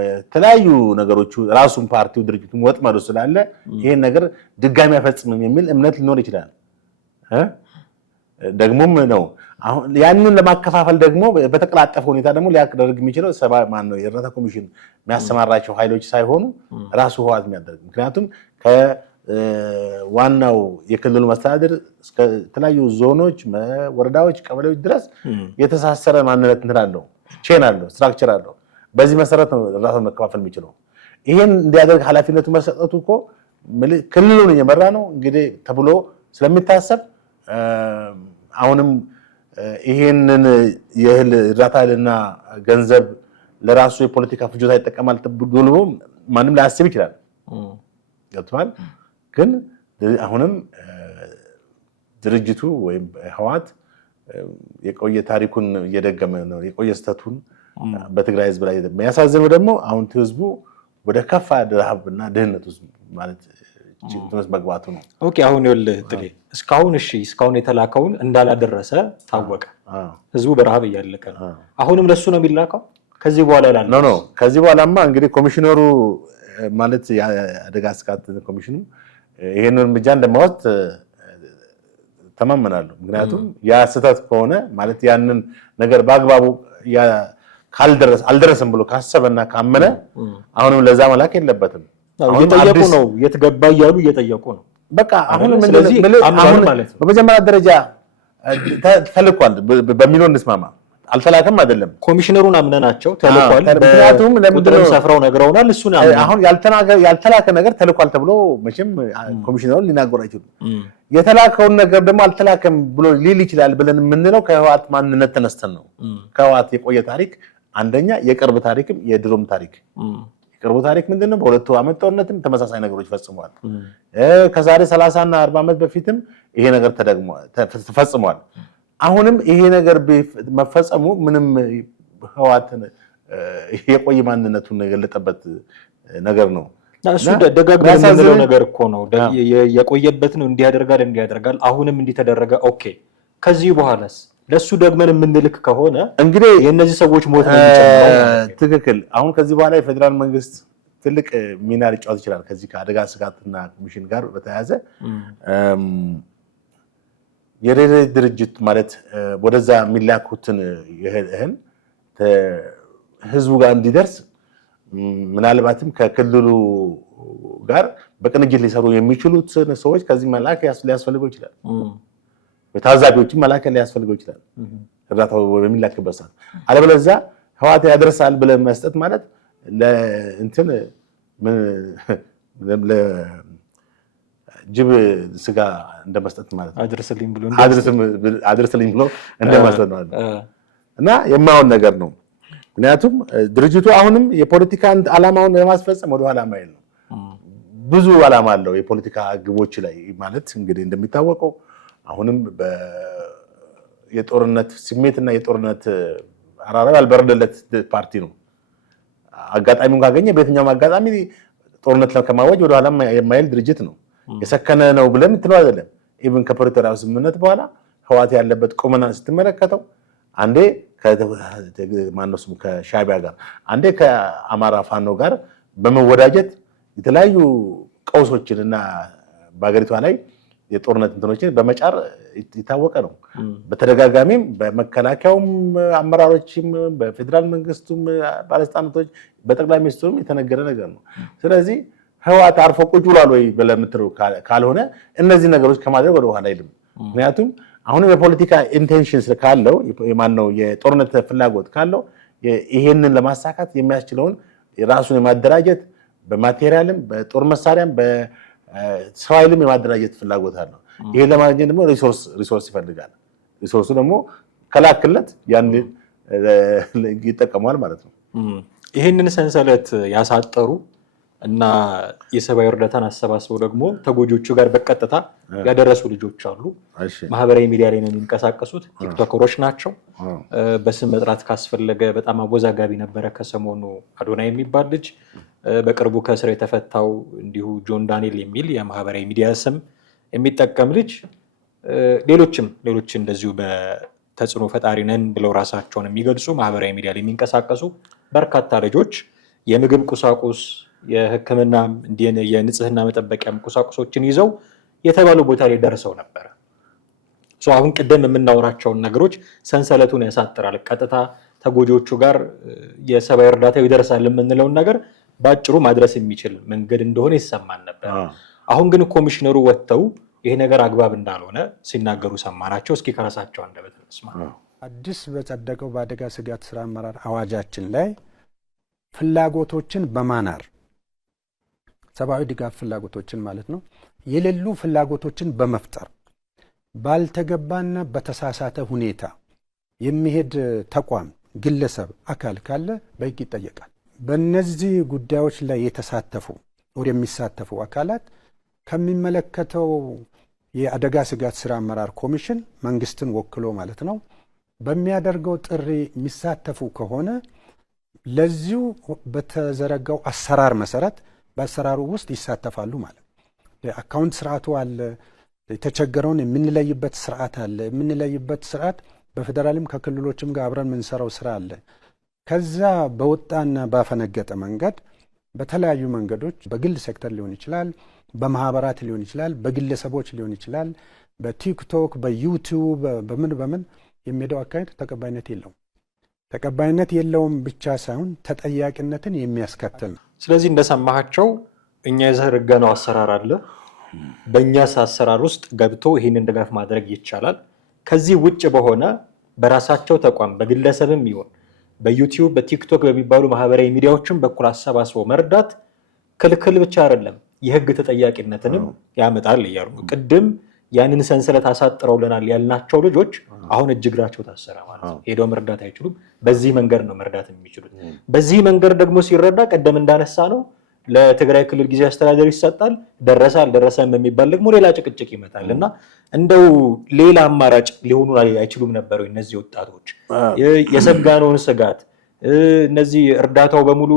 የተለያዩ ነገሮቹ ራሱን ፓርቲው ድርጅቱን ወጥመዱ ስላለ ይሄን ነገር ድጋሚ አይፈጽምም የሚል እምነት ሊኖር ይችላል። ደግሞም ነው አሁን ያንን ለማከፋፈል ደግሞ በተቀላጠፈ ሁኔታ ደግሞ ሊያደርግ የሚችለው የእርዳታ ኮሚሽን የሚያሰማራቸው ኃይሎች ሳይሆኑ ራሱ ህወሓት የሚያደርግ ምክንያቱም ከዋናው የክልሉ መስተዳድር እስከ ተለያዩ ዞኖች፣ ወረዳዎች፣ ቀበሌዎች ድረስ የተሳሰረ ማንነት እንትን አለው፣ ቼን አለው፣ ስትራክቸር አለው። በዚህ መሰረት ነው እርዳታውን መከፋፈል የሚችለው። ይሄን እንዲያደርግ ኃላፊነቱ መሰጠቱ እኮ ክልሉን እየመራ ነው እንግዲህ ተብሎ ስለሚታሰብ አሁንም ይሄንን የእህል እርዳታና ገንዘብ ለራሱ የፖለቲካ ፍጆታ ይጠቀማል ተብሎ ማንም ሊያስብ ይችላል። ገብቷል። ግን አሁንም ድርጅቱ ወይም ህወሓት የቆየ ታሪኩን እየደገመ ነው። የቆየ ስህተቱን በትግራይ ህዝብ ላይ የሚያሳዝነው ደግሞ አሁን ህዝቡ ወደ ከፋ ረሃብና ድህነት ውስጥ ማለት መግባቱ ነው። ኦኬ አሁን ይኸውልህ ጥሌ እስካሁን የተላከውን እንዳላደረሰ ታወቀ። ህዝቡ በረሃብ እያለቀ ነው። አሁንም ለሱ ነው የሚላከው። ከዚህ በኋላ ነው ከዚህ በኋላማ እንግዲህ ኮሚሽነሩ ማለት የአደጋ ስጋት ኮሚሽኑ ይሄንን እርምጃ እንደማወጥ ተማመናለሁ። ምክንያቱም ያ ስህተት ከሆነ ማለት ያንን ነገር በአግባቡ አልደረሰም ብሎ ካሰበና ካመነ አሁንም ለዛ መላክ የለበትም። እየጠየቁ ነው፣ የት ገባ እያሉ እየጠየቁ ነው። በቃ አሁን በመጀመሪያ ደረጃ ተልኳል በሚለው እንስማማ። አልተላከም አይደለም። ኮሚሽነሩን አምነናቸው ተልኳል። ምክንያቱም ለምንድነው ሰፍረው ነግረውናል። እሱን አሁን ያልተላከ ነገር ተልኳል ተብሎ መቼም ኮሚሽነሩን ሊናገሩ አይችሉም። የተላከውን ነገር ደግሞ አልተላከም ብሎ ሊል ይችላል ብለን የምንለው ከህወሓት ማንነት ተነስተን ነው። ከህወሓት የቆየ ታሪክ አንደኛ የቅርብ ታሪክም የድሮም ታሪክ የቅርቡ ታሪክ ምንድነው? በሁለቱ ዓመት ጦርነትም ተመሳሳይ ነገሮች ፈጽሟል። ከዛሬ 30 እና 40 ዓመት በፊትም ይሄ ነገር ተፈጽሟል። አሁንም ይሄ ነገር መፈጸሙ ምንም ህወሓትን የቆየ ማንነቱን የገለጠበት ነገር ነው። እሱ ደጋግመን የምንለው ነገር እኮ ነው። የቆየበት ነው። እንዲያደርጋል አሁንም እንዲተደረገ። ኦኬ ከዚህ በኋላስ ለሱ ደግመን የምንልክ ከሆነ እንግዲህ የእነዚህ ሰዎች ሞት ነው የሚጨምረው። ትክክል። አሁን ከዚህ በኋላ የፌዴራል መንግስት ትልቅ ሚና ሊጫወት ይችላል። ከዚህ ከአደጋ ስጋትና ኮሚሽን ጋር በተያያዘ የሬሬ ድርጅት ማለት ወደዛ የሚላኩትን እህል ህዝቡ ጋር እንዲደርስ ምናልባትም ከክልሉ ጋር በቅንጅት ሊሰሩ የሚችሉት ሰዎች ከዚህ መላክ ሊያስፈልገው ይችላል። ታዛቢዎችን መላክ ሊያስፈልገው ይችላል እርዳታው በሚላክበት ሰዓት። አለበለዚያ ህወሓት ያደርሳል ብለን መስጠት ማለት ለእንትን ጅብ ስጋ እንደመስጠት ማለት ነው። አድርስልኝ ብሎ እንደመስጠት ማለት ነው። እና የማይሆን ነገር ነው። ምክንያቱም ድርጅቱ አሁንም የፖለቲካ ዓላማውን ለማስፈጸም ወደኋላ ማይል ነው። ብዙ ዓላማ አለው የፖለቲካ ግቦች ላይ ማለት እንግዲህ እንደሚታወቀው አሁንም የጦርነት ስሜትና የጦርነት አራራው ያልበረደለት ፓርቲ ነው። አጋጣሚውን ካገኘ በየትኛውም አጋጣሚ ጦርነት ከማወጅ ወደኋላ የማይል ድርጅት ነው። የሰከነ ነው ብለን የምትለው አይደለም። ኢቭን ከፕሪቶሪያው ስምምነት በኋላ ህወሓት ያለበት ቁመና ስትመለከተው አንዴ ከማነሱም ከሻዕቢያ ጋር አንዴ ከአማራ ፋኖ ጋር በመወዳጀት የተለያዩ ቀውሶችንና በአገሪቷ ላይ የጦርነት እንትኖችን በመጫር የታወቀ ነው። በተደጋጋሚም በመከላከያውም አመራሮችም በፌዴራል መንግስቱም ባለስልጣናቶች በጠቅላይ ሚኒስትሩም የተነገረ ነገር ነው። ስለዚህ ህወሓት አርፎ ቁጭ ብሏል ወይ ብለህ የምትለው ካልሆነ እነዚህ ነገሮች ከማድረግ ወደ ኋላ አይልም። ምክንያቱም አሁንም የፖለቲካ ኢንቴንሽንስ ካለው የማነው የጦርነት ፍላጎት ካለው ይሄንን ለማሳካት የሚያስችለውን ራሱን የማደራጀት በማቴሪያልም በጦር መሳሪያም በሰው ኃይልም የማደራጀት ፍላጎት አለው። ይሄን ለማግኘት ደግሞ ሪሶርስ ይፈልጋል። ሪሶርሱ ደግሞ ከላክለት ያን ይጠቀማል ማለት ነው። ይህንን ሰንሰለት ያሳጠሩ እና የሰብአዊ እርዳታን አሰባስበው ደግሞ ተጎጆቹ ጋር በቀጥታ ያደረሱ ልጆች አሉ። ማህበራዊ ሚዲያ ላይ ነው የሚንቀሳቀሱት፣ ቲክቶከሮች ናቸው። በስም መጥራት ካስፈለገ በጣም አወዛጋቢ ነበረ። ከሰሞኑ አዶናይ የሚባል ልጅ፣ በቅርቡ ከእስር የተፈታው እንዲሁ ጆን ዳንኤል የሚል የማህበራዊ ሚዲያ ስም የሚጠቀም ልጅ፣ ሌሎች እንደዚሁ በተጽዕኖ ፈጣሪ ነን ብለው ራሳቸውን የሚገልጹ ማህበራዊ ሚዲያ ላይ የሚንቀሳቀሱ በርካታ ልጆች የምግብ ቁሳቁስ፣ የሕክምና የንጽህና መጠበቂያም ቁሳቁሶችን ይዘው የተባሉ ቦታ ላይ ደርሰው ነበረ። አሁን ቅድም የምናወራቸውን ነገሮች ሰንሰለቱን ያሳጥራል። ቀጥታ ተጎጂዎቹ ጋር የሰብአዊ እርዳታ ይደርሳል የምንለውን ነገር በአጭሩ ማድረስ የሚችል መንገድ እንደሆነ ይሰማን ነበር። አሁን ግን ኮሚሽነሩ ወጥተው ይሄ ነገር አግባብ እንዳልሆነ ሲናገሩ ሰማናቸው። እስኪ ከራሳቸው አንደበት እንስማ። አዲስ በጸደቀው በአደጋ ስጋት ስራ አመራር አዋጃችን ላይ ፍላጎቶችን በማናር ሰብአዊ ድጋፍ ፍላጎቶችን ማለት ነው የሌሉ ፍላጎቶችን በመፍጠር ባልተገባና በተሳሳተ ሁኔታ የሚሄድ ተቋም፣ ግለሰብ፣ አካል ካለ በሕግ ይጠየቃል። በእነዚህ ጉዳዮች ላይ የተሳተፉ ወደ የሚሳተፉ አካላት ከሚመለከተው የአደጋ ስጋት ስራ አመራር ኮሚሽን መንግስትን ወክሎ ማለት ነው በሚያደርገው ጥሪ የሚሳተፉ ከሆነ ለዚሁ በተዘረጋው አሰራር መሰረት በአሰራሩ ውስጥ ይሳተፋሉ ማለት ነው። የአካውንት ስርዓቱ አለ፣ የተቸገረውን የምንለይበት ስርዓት አለ። የምንለይበት ስርዓት በፌዴራልም ከክልሎችም ጋር አብረን የምንሰራው ስራ አለ። ከዛ በወጣና ባፈነገጠ መንገድ በተለያዩ መንገዶች በግል ሴክተር ሊሆን ይችላል፣ በማህበራት ሊሆን ይችላል፣ በግለሰቦች ሊሆን ይችላል፣ በቲክቶክ በዩቲዩብ በምን የሚሄደው አካሄድ ተቀባይነት የለውም። ተቀባይነት የለውም ብቻ ሳይሆን ተጠያቂነትን የሚያስከትል ነው። ስለዚህ እንደሰማሃቸው እኛ የዘረጋነው አሰራር አለ። በእኛስ አሰራር ውስጥ ገብቶ ይህንን ድጋፍ ማድረግ ይቻላል። ከዚህ ውጭ በሆነ በራሳቸው ተቋም በግለሰብም ይሁን በዩቲዩብ በቲክቶክ በሚባሉ ማህበራዊ ሚዲያዎችም በኩል አሰባስቦ መርዳት ክልክል ብቻ አይደለም፣ የህግ ተጠያቂነትንም ያመጣል እያሉ ቅድም ያንን ሰንሰለት አሳጥረውልናል ያልናቸው ልጆች አሁን እጅግራቸው ታሰረ ማለት ነው። ሄደው መርዳት አይችሉም። በዚህ መንገድ ነው መርዳት የሚችሉት። በዚህ መንገድ ደግሞ ሲረዳ ቀደም እንዳነሳ ነው ለትግራይ ክልል ጊዜያዊ አስተዳደር ይሰጣል። ደረሰ አልደረሰም የሚባል ደግሞ ሌላ ጭቅጭቅ ይመጣል እና እንደው ሌላ አማራጭ ሊሆኑ አይችሉም ነበሩ እነዚህ ወጣቶች? የሰጋነውን ስጋት እነዚህ እርዳታው በሙሉ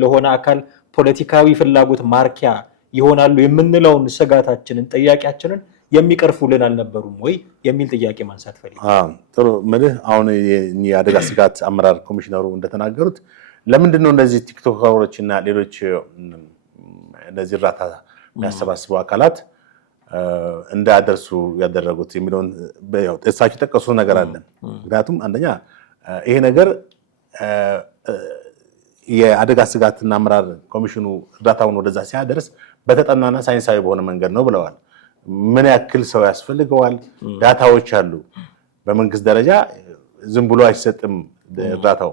ለሆነ አካል ፖለቲካዊ ፍላጎት ማርኪያ ይሆናሉ የምንለውን ስጋታችንን ጥያቄያችንን የሚቀርፉልን አልነበሩም ወይ የሚል ጥያቄ ማንሳት ፈልጌ። ጥሩ ምልህ አሁን የአደጋ ስጋት አመራር ኮሚሽነሩ እንደተናገሩት ለምንድን ነው እነዚህ ቲክቶከሮች እና ሌሎች እነዚህ እርዳታ የሚያሰባስቡ አካላት እንዳያደርሱ ያደረጉት የሚለውን እሳቸው የጠቀሱት ነገር አለ። ምክንያቱም አንደኛ ይሄ ነገር የአደጋ ስጋትና አመራር ኮሚሽኑ እርዳታውን ወደዛ ሲያደርስ በተጠናና ሳይንሳዊ በሆነ መንገድ ነው ብለዋል። ምን ያክል ሰው ያስፈልገዋል? ዳታዎች አሉ። በመንግስት ደረጃ ዝም ብሎ አይሰጥም እርዳታው።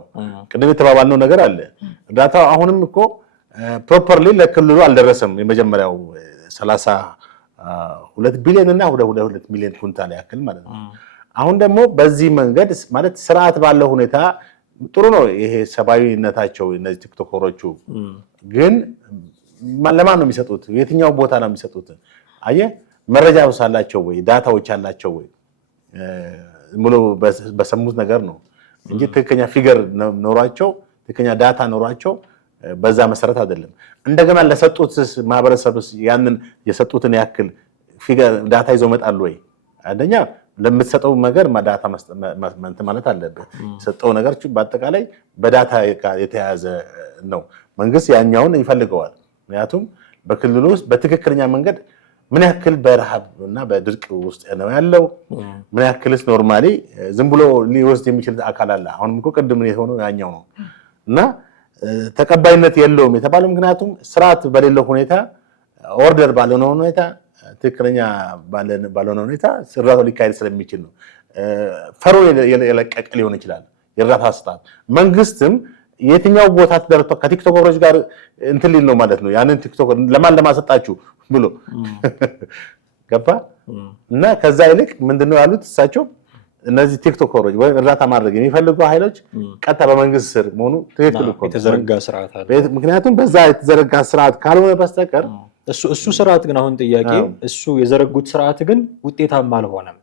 ቅድም የተባባልነው ነገር አለ። እርዳታው አሁንም እኮ ፕሮፐርሊ ለክልሉ አልደረሰም። የመጀመሪያው 32 ቢሊዮን እና 2 ሚሊዮን ኩንታል ያክል ማለት ነው። አሁን ደግሞ በዚህ መንገድ ማለት ስርዓት ባለው ሁኔታ ጥሩ ነው። ይሄ ሰብአዊነታቸው እነዚህ ቲክቶከሮቹ ግን ለማን ነው የሚሰጡት? የትኛው ቦታ ነው የሚሰጡት? አየህ መረጃ አላቸው ወይ? ዳታዎች አላቸው ወይ? ሙሉ በሰሙት ነገር ነው እንጂ ትክክለኛ ፊገር ኖሯቸው ትክክለኛ ዳታ ኖሯቸው በዛ መሰረት አይደለም። እንደገና ለሰጡት ማህበረሰብስ ያንን የሰጡትን ያክል ፊገር ዳታ ይዘው መጣሉ ወይ? አንደኛ ለምትሰጠው ነገር ዳታ መስጠት ማለት አለበት። የሰጠው ነገር በአጠቃላይ በዳታ የተያዘ ነው። መንግስት ያኛውን ይፈልገዋል። ምክንያቱም በክልሉ ውስጥ በትክክለኛ መንገድ ምን ያክል በረሃብ እና በድርቅ ውስጥ ነው ያለው፣ ምን ያክልስ ኖርማሊ ዝም ብሎ ሊወስድ የሚችል አካል አለ። አሁንም እኮ ቅድም የሆነው ያኛው ነው እና ተቀባይነት የለውም የተባለው ምክንያቱም ስርዓት በሌለው ሁኔታ ኦርደር ባልሆነ ሁኔታ ትክክለኛ ባልሆነ ሁኔታ እርዳታው ሊካሄድ ስለሚችል ነው። ፈሮ የለቀቀ ሊሆን ይችላል የእርዳታ ስርዓት። መንግስትም የትኛው ቦታ ተደርቶ ከቲክቶከሮች ጋር እንትን ሊል ነው ማለት ነው። ያንን ቲክቶክ ለማን ለማሰጣችሁ ብሎ ገባ እና ከዛ ይልቅ ምንድነው ያሉት እሳቸው እነዚህ ቲክቶከሮች ወይ እርዳታ ማድረግ የሚፈልጉ ኃይሎች ቀጥታ በመንግስት ስር መሆኑ ትክክል እኮ የተዘረጋ ስርዓት አለ። ምክንያቱም በዛ የተዘረጋ ስርዓት ካልሆነ በስተቀር እሱ ስርዓት ግን አሁን ጥያቄ እሱ የዘረጉት ስርዓት ግን ውጤታማ አልሆነም።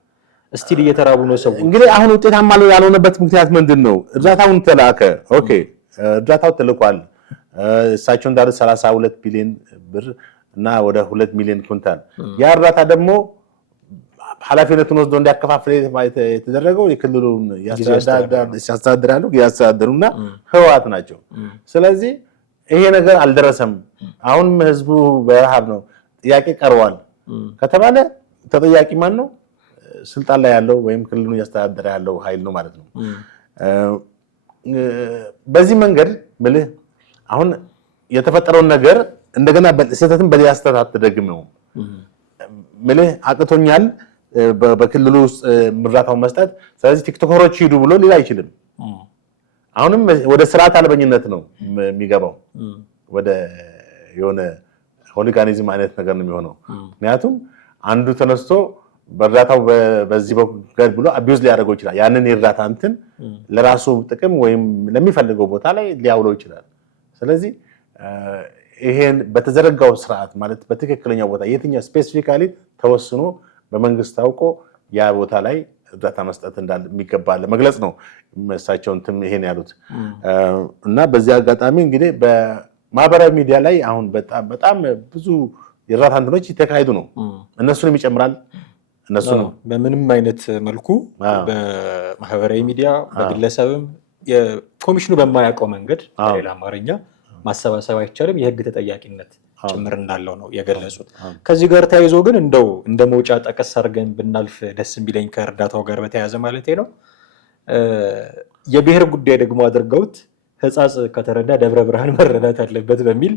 እስቲል እየተራቡ ነው ሰው። እንግዲህ አሁን ውጤታማ ያልሆነበት ምክንያት ምንድነው? እርዳታውን ተላከ። ኦኬ እርዳታው ተልኳል። እሳቸው እንዳሉት 32 ቢሊዮን ብር እና ወደ 2 ሚሊዮን ኩንታል ያ እርዳታ ደግሞ ኃላፊነቱን ወስዶ እንዲያከፋፍል የተደረገው የክልሉን ያስተዳድራሉና ህወሓት ናቸው። ስለዚህ ይሄ ነገር አልደረሰም። አሁን ህዝቡ በረሃብ ነው፣ ጥያቄ ቀርቧል ከተባለ ተጠያቂ ማን ነው? ስልጣን ላይ ያለው ወይም ክልሉን እያስተዳደረ ያለው ኃይል ነው ማለት ነው። በዚህ መንገድ ምልህ አሁን የተፈጠረውን ነገር እንደገና ስህተትን በሌላ ስህተት አትደግም ነው ምልህ። አቅቶኛል በክልሉ ውስጥ እርዳታውን መስጠት፣ ስለዚህ ቲክቶከሮች ሂዱ ብሎ ሊል አይችልም። አሁንም ወደ ስርዓት አልበኝነት ነው የሚገባው፣ ወደ የሆነ ሆሊጋኒዝም አይነት ነገር ነው የሚሆነው። ምክንያቱም አንዱ ተነስቶ በእርዳታው በዚህ በኩል ብሎ አቢዩዝ ሊያደርገው ይችላል። ያንን የእርዳታ እንትን ለራሱ ጥቅም ወይም ለሚፈልገው ቦታ ላይ ሊያውለው ይችላል። ስለዚህ ይሄን በተዘረጋው ስርዓት ማለት በትክክለኛው ቦታ የትኛው ስፔሲፊካሊ ተወስኖ በመንግስት ታውቆ ያ ቦታ ላይ እርዳታ መስጠት እንደሚገባ ለመግለጽ ነው እሳቸው እንትን ይሄን ያሉት። እና በዚህ አጋጣሚ እንግዲህ በማህበራዊ ሚዲያ ላይ አሁን በጣም ብዙ የእርዳታ እንትኖች የተካሄዱ ነው። እነሱንም ይጨምራል። እነሱ በምንም አይነት መልኩ በማህበራዊ ሚዲያ በግለሰብም የኮሚሽኑ በማያውቀው መንገድ በሌላ አማርኛ ማሰባሰብ አይቻልም፣ የህግ ተጠያቂነት ጭምር እንዳለው ነው የገለጹት። ከዚህ ጋር ተያይዞ ግን እንደው እንደ መውጫ ጠቀስ አድርገን ብናልፍ ደስ የሚለኝ ከእርዳታው ጋር በተያያዘ ማለት ነው የብሔር ጉዳይ ደግሞ አድርገውት ሕጻጽ ከተረዳ ደብረ ብርሃን መረዳት አለበት በሚል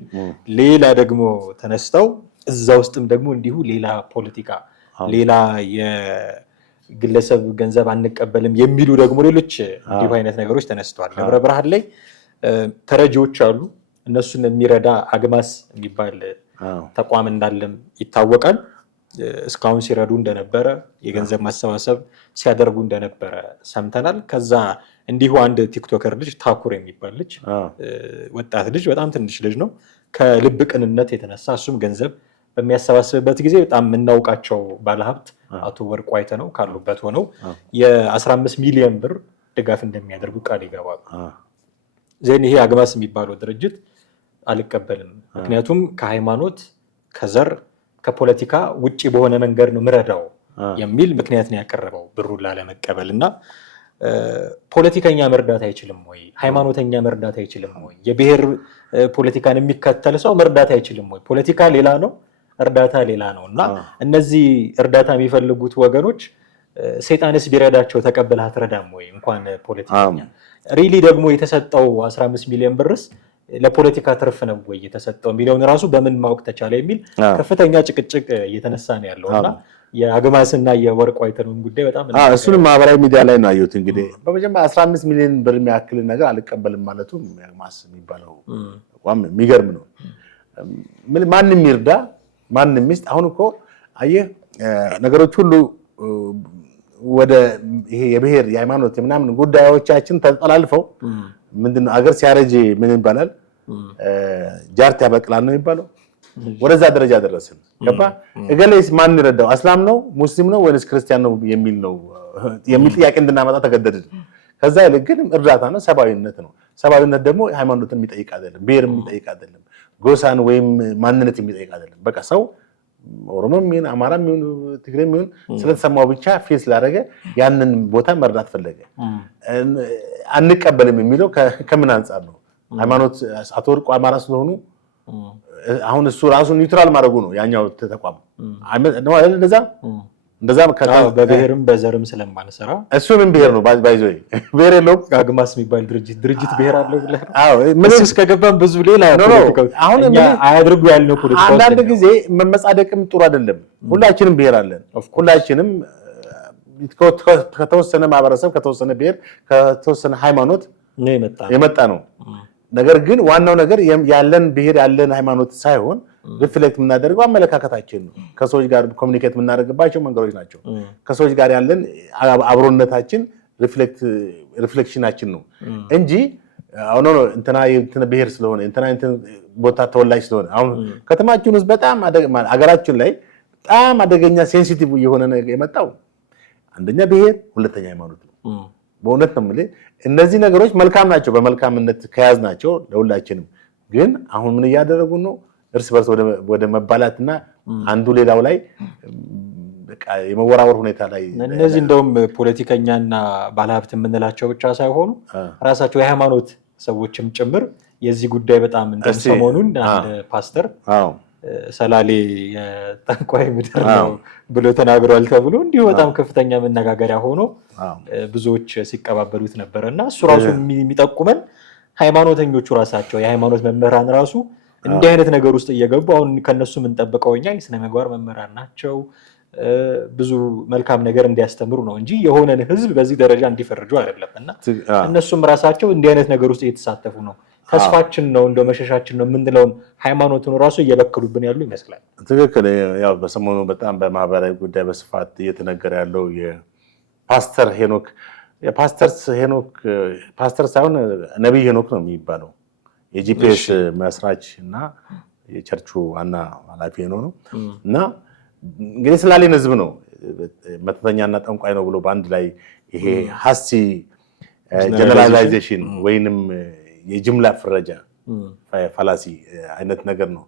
ሌላ ደግሞ ተነስተው እዛ ውስጥም ደግሞ እንዲሁ ሌላ ፖለቲካ ሌላ የግለሰብ ገንዘብ አንቀበልም የሚሉ ደግሞ ሌሎች እንዲሁ አይነት ነገሮች ተነስተዋል። ደብረ ብርሃን ላይ ተረጂዎች አሉ። እነሱን የሚረዳ አግማስ የሚባል ተቋም እንዳለም ይታወቃል። እስካሁን ሲረዱ እንደነበረ የገንዘብ ማሰባሰብ ሲያደርጉ እንደነበረ ሰምተናል። ከዛ እንዲሁ አንድ ቲክቶከር ልጅ ታኩር የሚባል ልጅ ወጣት ልጅ በጣም ትንሽ ልጅ ነው። ከልብ ቅንነት የተነሳ እሱም ገንዘብ በሚያሰባስብበት ጊዜ በጣም የምናውቃቸው ባለሀብት አቶ ወርቁ አይተነው ካሉበት ሆነው የ15 ሚሊዮን ብር ድጋፍ እንደሚያደርጉ ቃል ይገባሉ። ዜን ይሄ አግማስ የሚባለው ድርጅት አልቀበልም፣ ምክንያቱም ከሃይማኖት ከዘር ከፖለቲካ ውጪ በሆነ መንገድ ነው ምረዳው የሚል ምክንያት ነው ያቀረበው ብሩን ላለመቀበል። እና ፖለቲከኛ መርዳት አይችልም ወይ? ሃይማኖተኛ መርዳት አይችልም ወይ? የብሔር ፖለቲካን የሚከተል ሰው መርዳት አይችልም ወይ? ፖለቲካ ሌላ ነው፣ እርዳታ ሌላ ነው። እና እነዚህ እርዳታ የሚፈልጉት ወገኖች ሰይጣንስ ቢረዳቸው ተቀብለህ አትረዳም ወይ? እንኳን ፖለቲከኛ ሪሊ ደግሞ የተሰጠው 15 ሚሊዮን ብርስ ለፖለቲካ ትርፍ ነው ወይ የተሰጠው የሚለውን ራሱ በምን ማወቅ ተቻለ የሚል ከፍተኛ ጭቅጭቅ እየተነሳ ነው ያለው። እና የአግማስና የወርቁ አይተነውን ጉዳይ በጣም እሱንም ማህበራዊ ሚዲያ ላይ ነው አየሁት። እንግዲህ በመጀመሪያ 15 ሚሊዮን ብር የሚያክል ነገር አልቀበልም ማለቱ አግማስ የሚባለው ተቋም የሚገርም ነው። ማንም ይርዳ ማንም ይስጥ፣ አሁን እኮ አየህ ነገሮች ሁሉ ወደ ይሄ የብሔር የሃይማኖት ምናምን ጉዳዮቻችን ተጠላልፈው ምንድነው አገር ሲያረጅ ምን ይባላል? ጃርት ያበቅላል ነው የሚባለው። ወደዛ ደረጃ ደረስን። ገባ እገሌስ ማን ይረዳው? እስላም ነው ሙስሊም ነው ወይስ ክርስቲያን ነው የሚል ጥያቄ እንድናመጣ ተገደድን። ከዛ ይልቅ ግን እርዳታ ነው፣ ሰብአዊነት ነው። ሰብአዊነት ደግሞ ሃይማኖትን የሚጠይቅ አይደለም፣ ብሔርን የሚጠይቅ አይደለም፣ ጎሳን ወይም ማንነት የሚጠይቅ አይደለም። በቃ ሰው ኦሮሞም ይሁን አማራም ይሁን ትግሬም ይሁን ስለተሰማው ብቻ ፌስ ስላደረገ ያንን ቦታ መርዳት ፈለገ። አንቀበልም የሚለው ከምን አንፃር ነው? ሃይማኖት አትወርቁ አማራ ስለሆኑ አሁን እሱ ራሱ ኒውትራል ማድረጉ ነው ያኛው ተቋም ነው አይደል? እንደዛ በብሔርም በዘርም ስለማንሰራ እሱ ምን ብሔር ነው ባይዞ ብሔር የለውም። አግማስ የሚባል ድርጅት ብሔር አለው ብለህ ምን እስከገባን ብዙ ሌላ አሁን አያድርጉ ያልነው ፖለቲካ አንዳንድ ጊዜ መመጻደቅም ጥሩ አይደለም። ሁላችንም ብሔር አለን። ሁላችንም ከተወሰነ ማህበረሰብ ከተወሰነ ብሔር ከተወሰነ ሃይማኖት የመጣ ነው። ነገር ግን ዋናው ነገር ያለን ብሔር ያለን ሃይማኖት ሳይሆን ሪፍሌክት የምናደርገው አመለካከታችን ነው። ከሰዎች ጋር ኮሚኒኬት የምናደርግባቸው መንገዶች ናቸው። ከሰዎች ጋር ያለን አብሮነታችን ሪፍሌክሽናችን ነው እንጂ አሁን ነው እንትና ብሔር ስለሆነ እንትና ቦታ ተወላጅ ስለሆነ አሁን ከተማችን ውስጥ በጣም አገራችን ላይ በጣም አደገኛ ሴንሲቲቭ የሆነ ነገር የመጣው አንደኛ ብሔር፣ ሁለተኛ ሃይማኖት ነው። በእውነት ነው የምልህ እነዚህ ነገሮች መልካም ናቸው በመልካምነት ከያዝናቸው ለሁላችንም። ግን አሁን ምን እያደረጉ ነው? እርስ በርስ ወደ መባላትና አንዱ ሌላው ላይ በቃ የመወራወር ሁኔታ ላይ እነዚህ እንደውም ፖለቲከኛና ባለሀብት የምንላቸው ብቻ ሳይሆኑ ራሳቸው የሃይማኖት ሰዎችም ጭምር የዚህ ጉዳይ በጣም እንደም ሰሞኑን አንድ ፓስተር ሰላሌ የጠንቋይ ምድር ነው ብሎ ተናግሯል ተብሎ እንዲሁ በጣም ከፍተኛ መነጋገሪያ ሆኖ ብዙዎች ሲቀባበሉት ነበር። እና እሱ ራሱ የሚጠቁመን ሃይማኖተኞቹ ራሳቸው የሃይማኖት መምህራን ራሱ እንዲህ አይነት ነገር ውስጥ እየገቡ አሁን ከነሱ የምንጠብቀው እኛ የስነ ምግባር መምህራን ናቸው ብዙ መልካም ነገር እንዲያስተምሩ ነው እንጂ የሆነን ህዝብ በዚህ ደረጃ እንዲፈርጁ አይደለም። እና እነሱም ራሳቸው እንዲህ አይነት ነገር ውስጥ እየተሳተፉ ነው። ተስፋችን ነው እንደው መሸሻችን ነው የምንለውን ሃይማኖቱን ራሱ እየበከሉብን ያሉ ይመስላል። ትክክል። ያው በሰሞኑ በጣም በማህበራዊ ጉዳይ በስፋት እየተነገረ ያለው የፓስተር ሄኖክ ፓስተር ሳይሆን ነቢይ ሄኖክ ነው የሚባለው የጂፒኤስ መስራች እና የቸርቹ ዋና ኃላፊ ነው እና እንግዲህ ስላሌን ህዝብ ነው መተተኛና ጠንቋይ ነው ብሎ በአንድ ላይ ይሄ ሀሲ ጀነራላይዜሽን ወይንም የጅምላ ፍረጃ ፋላሲ አይነት ነገር ነው።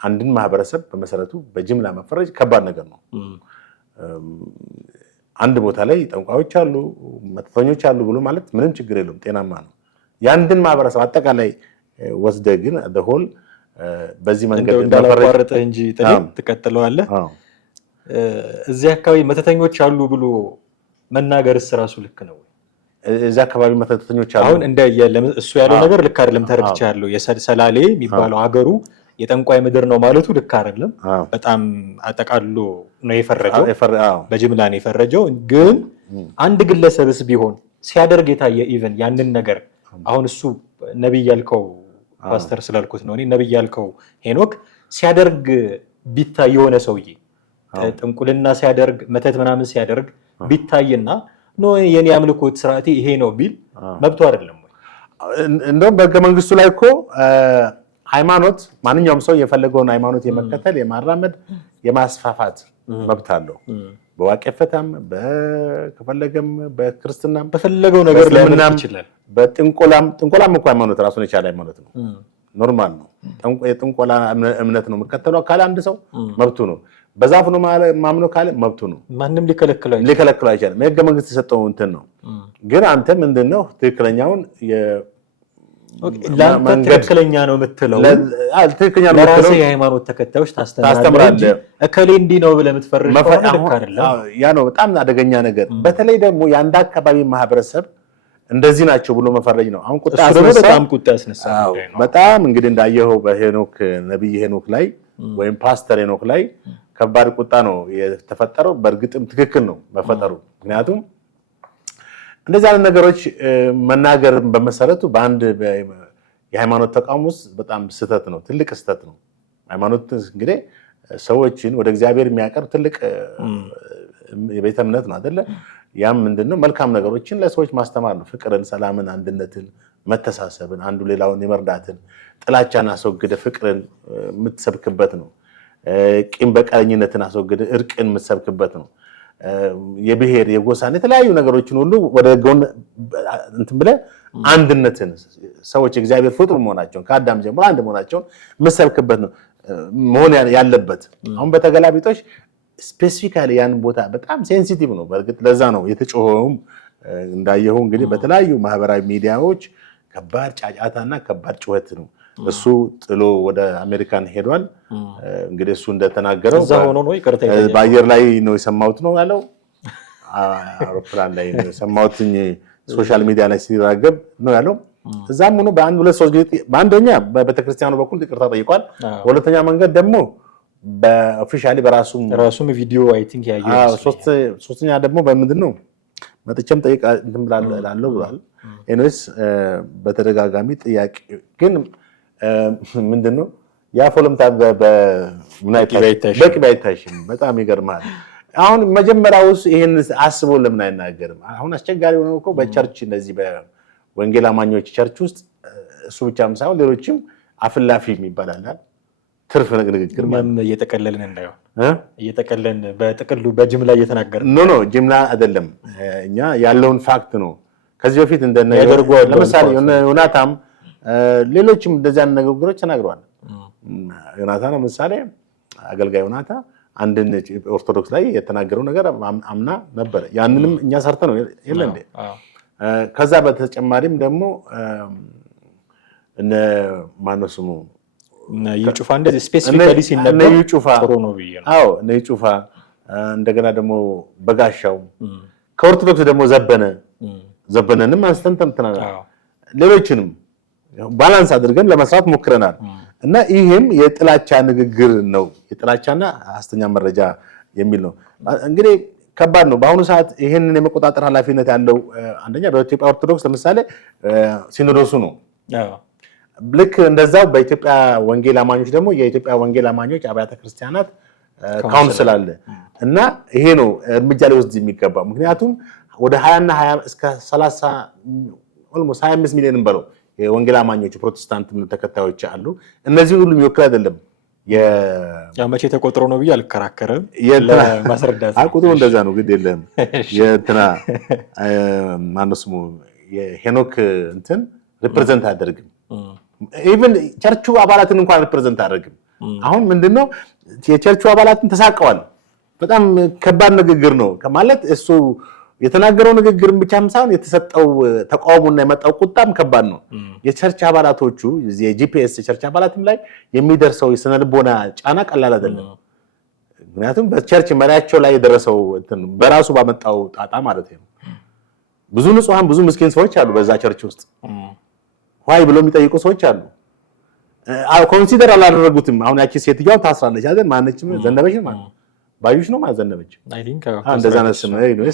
አንድን ማህበረሰብ በመሰረቱ በጅምላ መፈረጅ ከባድ ነገር ነው። አንድ ቦታ ላይ ጠንቋዮች አሉ፣ መተተኞች አሉ ብሎ ማለት ምንም ችግር የለውም፣ ጤናማ ነው። የአንድን ማህበረሰብ አጠቃላይ ወስደ ግን ሆል በዚህ መንገድ እንዳላቋረጠ እንጂ ትቀጥለዋለህ። እዚህ አካባቢ መተተኞች አሉ ብሎ መናገርስ ራሱ ልክ ነው? እዚህ አካባቢ መተተኞች አሉ አሁን እንደ እሱ ያለው ነገር ልክ አይደለም። ተረድቻለሁ። የሰላሌ የሚባለው ሀገሩ የጠንቋይ ምድር ነው ማለቱ ልክ አይደለም። በጣም አጠቃሎ ነው የፈረጀው፣ በጅምላ ነው የፈረጀው። ግን አንድ ግለሰብስ ቢሆን ሲያደርግ የታየ ኢቨን ያንን ነገር አሁን እሱ ነብይ ያልከው ፓስተር ስላልኩት ነው እኔ ነብይ ያልከው ሄኖክ ሲያደርግ ቢታይ የሆነ ሰውዬ ጥንቁልና ሲያደርግ መተት ምናምን ሲያደርግ ቢታይና ነው የኔ አምልኮት ስርዓቴ ይሄ ነው ቢል መብቱ አይደለም ወይ? እንደውም በህገ መንግስቱ ላይ እኮ ሃይማኖት ማንኛውም ሰው የፈለገውን ሃይማኖት የመከተል የማራመድ የማስፋፋት መብት አለው። በዋቄፈታም ከፈለገም በክርስትናም በፈለገው ነገር ሊያምር ይችላል። በጥንቆላም እኮ ሃይማኖት ራሱን የቻለ ሃይማኖት ነው። ኖርማል ነው። የጥንቆላ እምነት ነው የምከተለው ካለ አንድ ሰው መብቱ ነው። በዛፍ ነው ማምነው ካለ መብቱ ነው። ማንም ሊከለክለው አይችልም። የህገ መንግስት የሰጠው እንትን ነው። ግን አንተ ምንድነው ትክክለኛው ለአንተ ትክክለኛ ነው የምትለው ትክክለኛ ነው ለራስህ የሃይማኖት ተከታዮች ታስተምራለህ። እከሌ እንዲህ ነው ብለህ የምትፈርጅ ከሆነ ልክ አይደለም። ያ ነው በጣም አደገኛ ነገር። በተለይ ደግሞ የአንድ አካባቢ ማህበረሰብ እንደዚህ ናቸው ብሎ መፈረጅ ነው። አሁን በጣም ቁጣ ያስነሳል። በጣም እንግዲህ እንዳየኸው በሄኖክ ነብይ ሄኖክ ላይ ወይም ፓስተር ሄኖክ ላይ ከባድ ቁጣ ነው የተፈጠረው። በእርግጥም ትክክል ነው መፈጠሩ። ምክንያቱም እንደዚህ አይነት ነገሮች መናገር በመሰረቱ በአንድ የሃይማኖት ተቋም ውስጥ በጣም ስህተት ነው፣ ትልቅ ስህተት ነው። ሃይማኖት እንግዲህ ሰዎችን ወደ እግዚአብሔር የሚያቀርብ ትልቅ የቤተ እምነት ነው አይደለ? ያም ምንድነው መልካም ነገሮችን ለሰዎች ማስተማር ነው። ፍቅርን፣ ሰላምን፣ አንድነትን፣ መተሳሰብን፣ አንዱ ሌላውን የመርዳትን፣ ጥላቻን አስወግደ ፍቅርን የምትሰብክበት ነው። ቂም በቀለኝነትን አስወግደ እርቅን የምትሰብክበት ነው። የብሔር የጎሳን የተለያዩ ነገሮችን ሁሉ ወደ ጎን እንትን ብለህ አንድነትን ሰዎች እግዚአብሔር ፍጡር መሆናቸውን ከአዳም ጀምሮ አንድ መሆናቸውን የምትሰብክበት ነው። መሆን ያለበት። አሁን በተገላቢጦች ስፔሲፊካሊ ያን ቦታ በጣም ሴንሲቲቭ ነው። በእርግጥ ለዛ ነው የተጮኸውም። እንዳየሁ እንግዲህ በተለያዩ ማህበራዊ ሚዲያዎች ከባድ ጫጫታና ከባድ ጩኸት ነው። እሱ ጥሎ ወደ አሜሪካን ሄዷል። እንግዲህ እሱ እንደተናገረው በአየር ላይ ነው የሰማሁት ነው ያለው። አውሮፕላን ላይ ነው የሰማሁት፣ ሶሻል ሚዲያ ላይ ሲራገብ ነው ያለው። እዛም ሆኖ በአንድ ሁለት ሶስት ጊዜ በአንደኛ በቤተክርስቲያኑ በኩል ይቅርታ ጠይቋል። በሁለተኛ መንገድ ደግሞ በኦፊሻሊ በራሱም ቪዲዮ አይ ቲንክ ያየው። ሶስተኛ ደግሞ በምንድን ነው መጥቼም ጠይቃ እንትን ብላለሁ ብሏል። ኤኒዌይስ በተደጋጋሚ ጥያቄ ግን ምንድነው ያ ፎለምታ በቂ ባይታሽም በጣም ይገርማል። አሁን መጀመሪያ ውስጥ ይሄን አስቦ ለምን አይናገርም? አሁን አስቸጋሪ ሆኖ እኮ በቸርች እንደዚህ በወንጌል አማኞች ቸርች ውስጥ እሱ ብቻም ሳይሆን ሌሎችም አፍላፊ ይባላል ትርፍ ንግግር እየጠቀለልን እንዳይሆን እየጠቀለልን በጥቅሉ በጅምላ እየተናገርን ኖ ጅምላ አይደለም። እኛ ያለውን ፋክት ነው። ከዚህ በፊት ለምሳሌ ዮናታም ሌሎችም እንደዚህ አይነት ንግግሮች ተናግረዋል። ዮናታ ነው ምሳሌ አገልጋይ ዮናታ አንድን ኦርቶዶክስ ላይ የተናገረው ነገር አምና ነበረ። ያንንም እኛ ሰርተ ነው የለ እንዴ? ከዛ በተጨማሪም ደግሞ እነ ማነው ስሙ ይጩፋ እንደዚህ ስፔሲፊካሊ ሲነገር ጥሩ ነው ብዬ ነው። አዎ እነ ይጩፋ እንደገና ደግሞ በጋሻው ከኦርቶዶክስ ደግሞ ዘበነንም አንስተን ተምተናል። ሌሎችንም ባላንስ አድርገን ለመስራት ሞክረናል እና ይሄም የጥላቻ ንግግር ነው። የጥላቻና ሐሰተኛ መረጃ የሚል ነው። እንግዲህ ከባድ ነው። በአሁኑ ሰዓት ይሄንን የመቆጣጠር ኃላፊነት ያለው አንደኛ በኢትዮጵያ ኦርቶዶክስ ለምሳሌ ሲኖዶሱ ነው። ልክ እንደዛው በኢትዮጵያ ወንጌል አማኞች ደግሞ የኢትዮጵያ ወንጌል አማኞች አብያተ ክርስቲያናት ካውንስል አለ እና ይሄ ነው እርምጃ ሊወስድ የሚገባው። ምክንያቱም ወደ 20 እና 20 እስከ 30 ኦልሞስት 25 ሚሊዮን በለው የወንጌል አማኞች ፕሮቴስታንት ተከታዮች አሉ። እነዚህ ሁሉ የሚወክል አይደለም። ያው መቼ ተቆጥሮ ነው ብዬ አልከራከርም። ለማስረዳት ቁጥሩ እንደዛ ነው። ግድ የለም የእንትና ማነው ስሙ የሄኖክ እንትን ሪፕሬዘንት አያደርግም። ኢቭን ቸርቹ አባላትን እንኳን ሪፕሬዘንት አያደርግም። አሁን ምንድነው የቸርቹ አባላትን ተሳቀዋል። በጣም ከባድ ንግግር ነው ማለት እሱ የተናገረው ንግግር ብቻም ሳይሆን የተሰጠው ተቃውሞና የመጣው ቁጣም ከባድ ነው። የቸርች አባላቶቹ የጂፒኤስ የቸርች አባላትም ላይ የሚደርሰው የስነልቦና ጫና ቀላል አይደለም። ምክንያቱም በቸርች መሪያቸው ላይ የደረሰው በራሱ ባመጣው ጣጣ ማለት ነው። ብዙ ንጹሃን ብዙ ምስኪን ሰዎች አሉ በዛ ቸርች ውስጥ ዋይ ብለው የሚጠይቁ ሰዎች አሉ። ኮንሲደር አላደረጉትም። አሁን ያቺ ሴትዮዋ ታስራለች አይደል? ማነችም ዘነበች ማለት ባዩሽ ነው ማለት ዘነበች አይ ቲንክ እንደዛ ነው ስም ነው።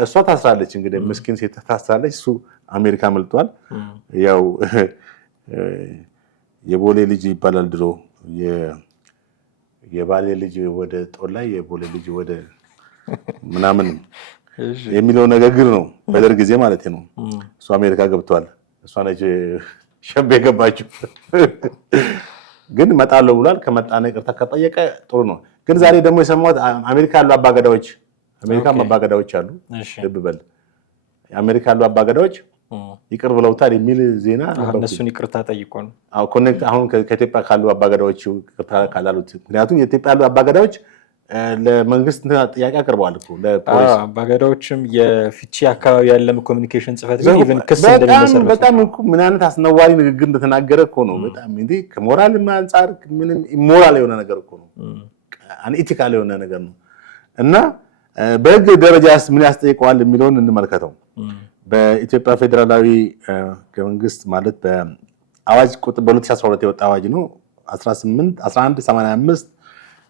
እሷ ታስራለች። እንግዲህ ምስኪን ሴት ታስራለች። እሱ አሜሪካ መልጧል። ያው የቦሌ ልጅ ይባላል ድሮ የባሌ ልጅ ወደ ጦር ላይ የቦሌ ልጅ ወደ ምናምን የሚለው ንግግር ነው በደርግ ጊዜ ማለት ነው። እሱ አሜሪካ ገብቷል። እሷ ነች ሸቤ የገባችው። ግን እመጣለሁ ብሏል። ከመጣና ይቅርታ ከጠየቀ ጥሩ ነው። ግን ዛሬ ደግሞ የሰማሁት አሜሪካ ያሉ አባገዳዎች አሜሪካም አባገዳዎች አሉ። ልብ በል የአሜሪካ ያሉ አባገዳዎች ይቅር ብለውታል የሚል ዜና እነሱን ይቅርታ ጠይቆ ነው። አዎ ኮኔክት አሁን ከኢትዮጵያ ካሉ አባገዳዎች ይቅርታ ካላሉት ምክንያቱም የኢትዮጵያ ያሉ አባገዳዎች ለመንግስት ጥያቄ አቅርበዋል እኮ ለፖሊስ። አባገዳዎችም የፍቺ አካባቢ ያለም ኮሚኒኬሽን ጽፈት ግን ኢቭን ክስ እንደሚመሰረት በጣም እኮ ምን አይነት አስነዋሪ ንግግር እንደተናገረ እኮ ነው። በጣም እንዴ ከሞራል አንፃር ምንም ኢሞራል የሆነ ነገር እኮ ነው። አንኢቲካል የሆነ ነገር ነው እና በህግ ደረጃስ ምን ያስጠይቀዋል የሚለውን እንመልከተው። በኢትዮጵያ ፌዴራላዊ መንግስት ማለት በአዋጅ ቁጥር በ2012 የወጣ አዋጅ ነው 1185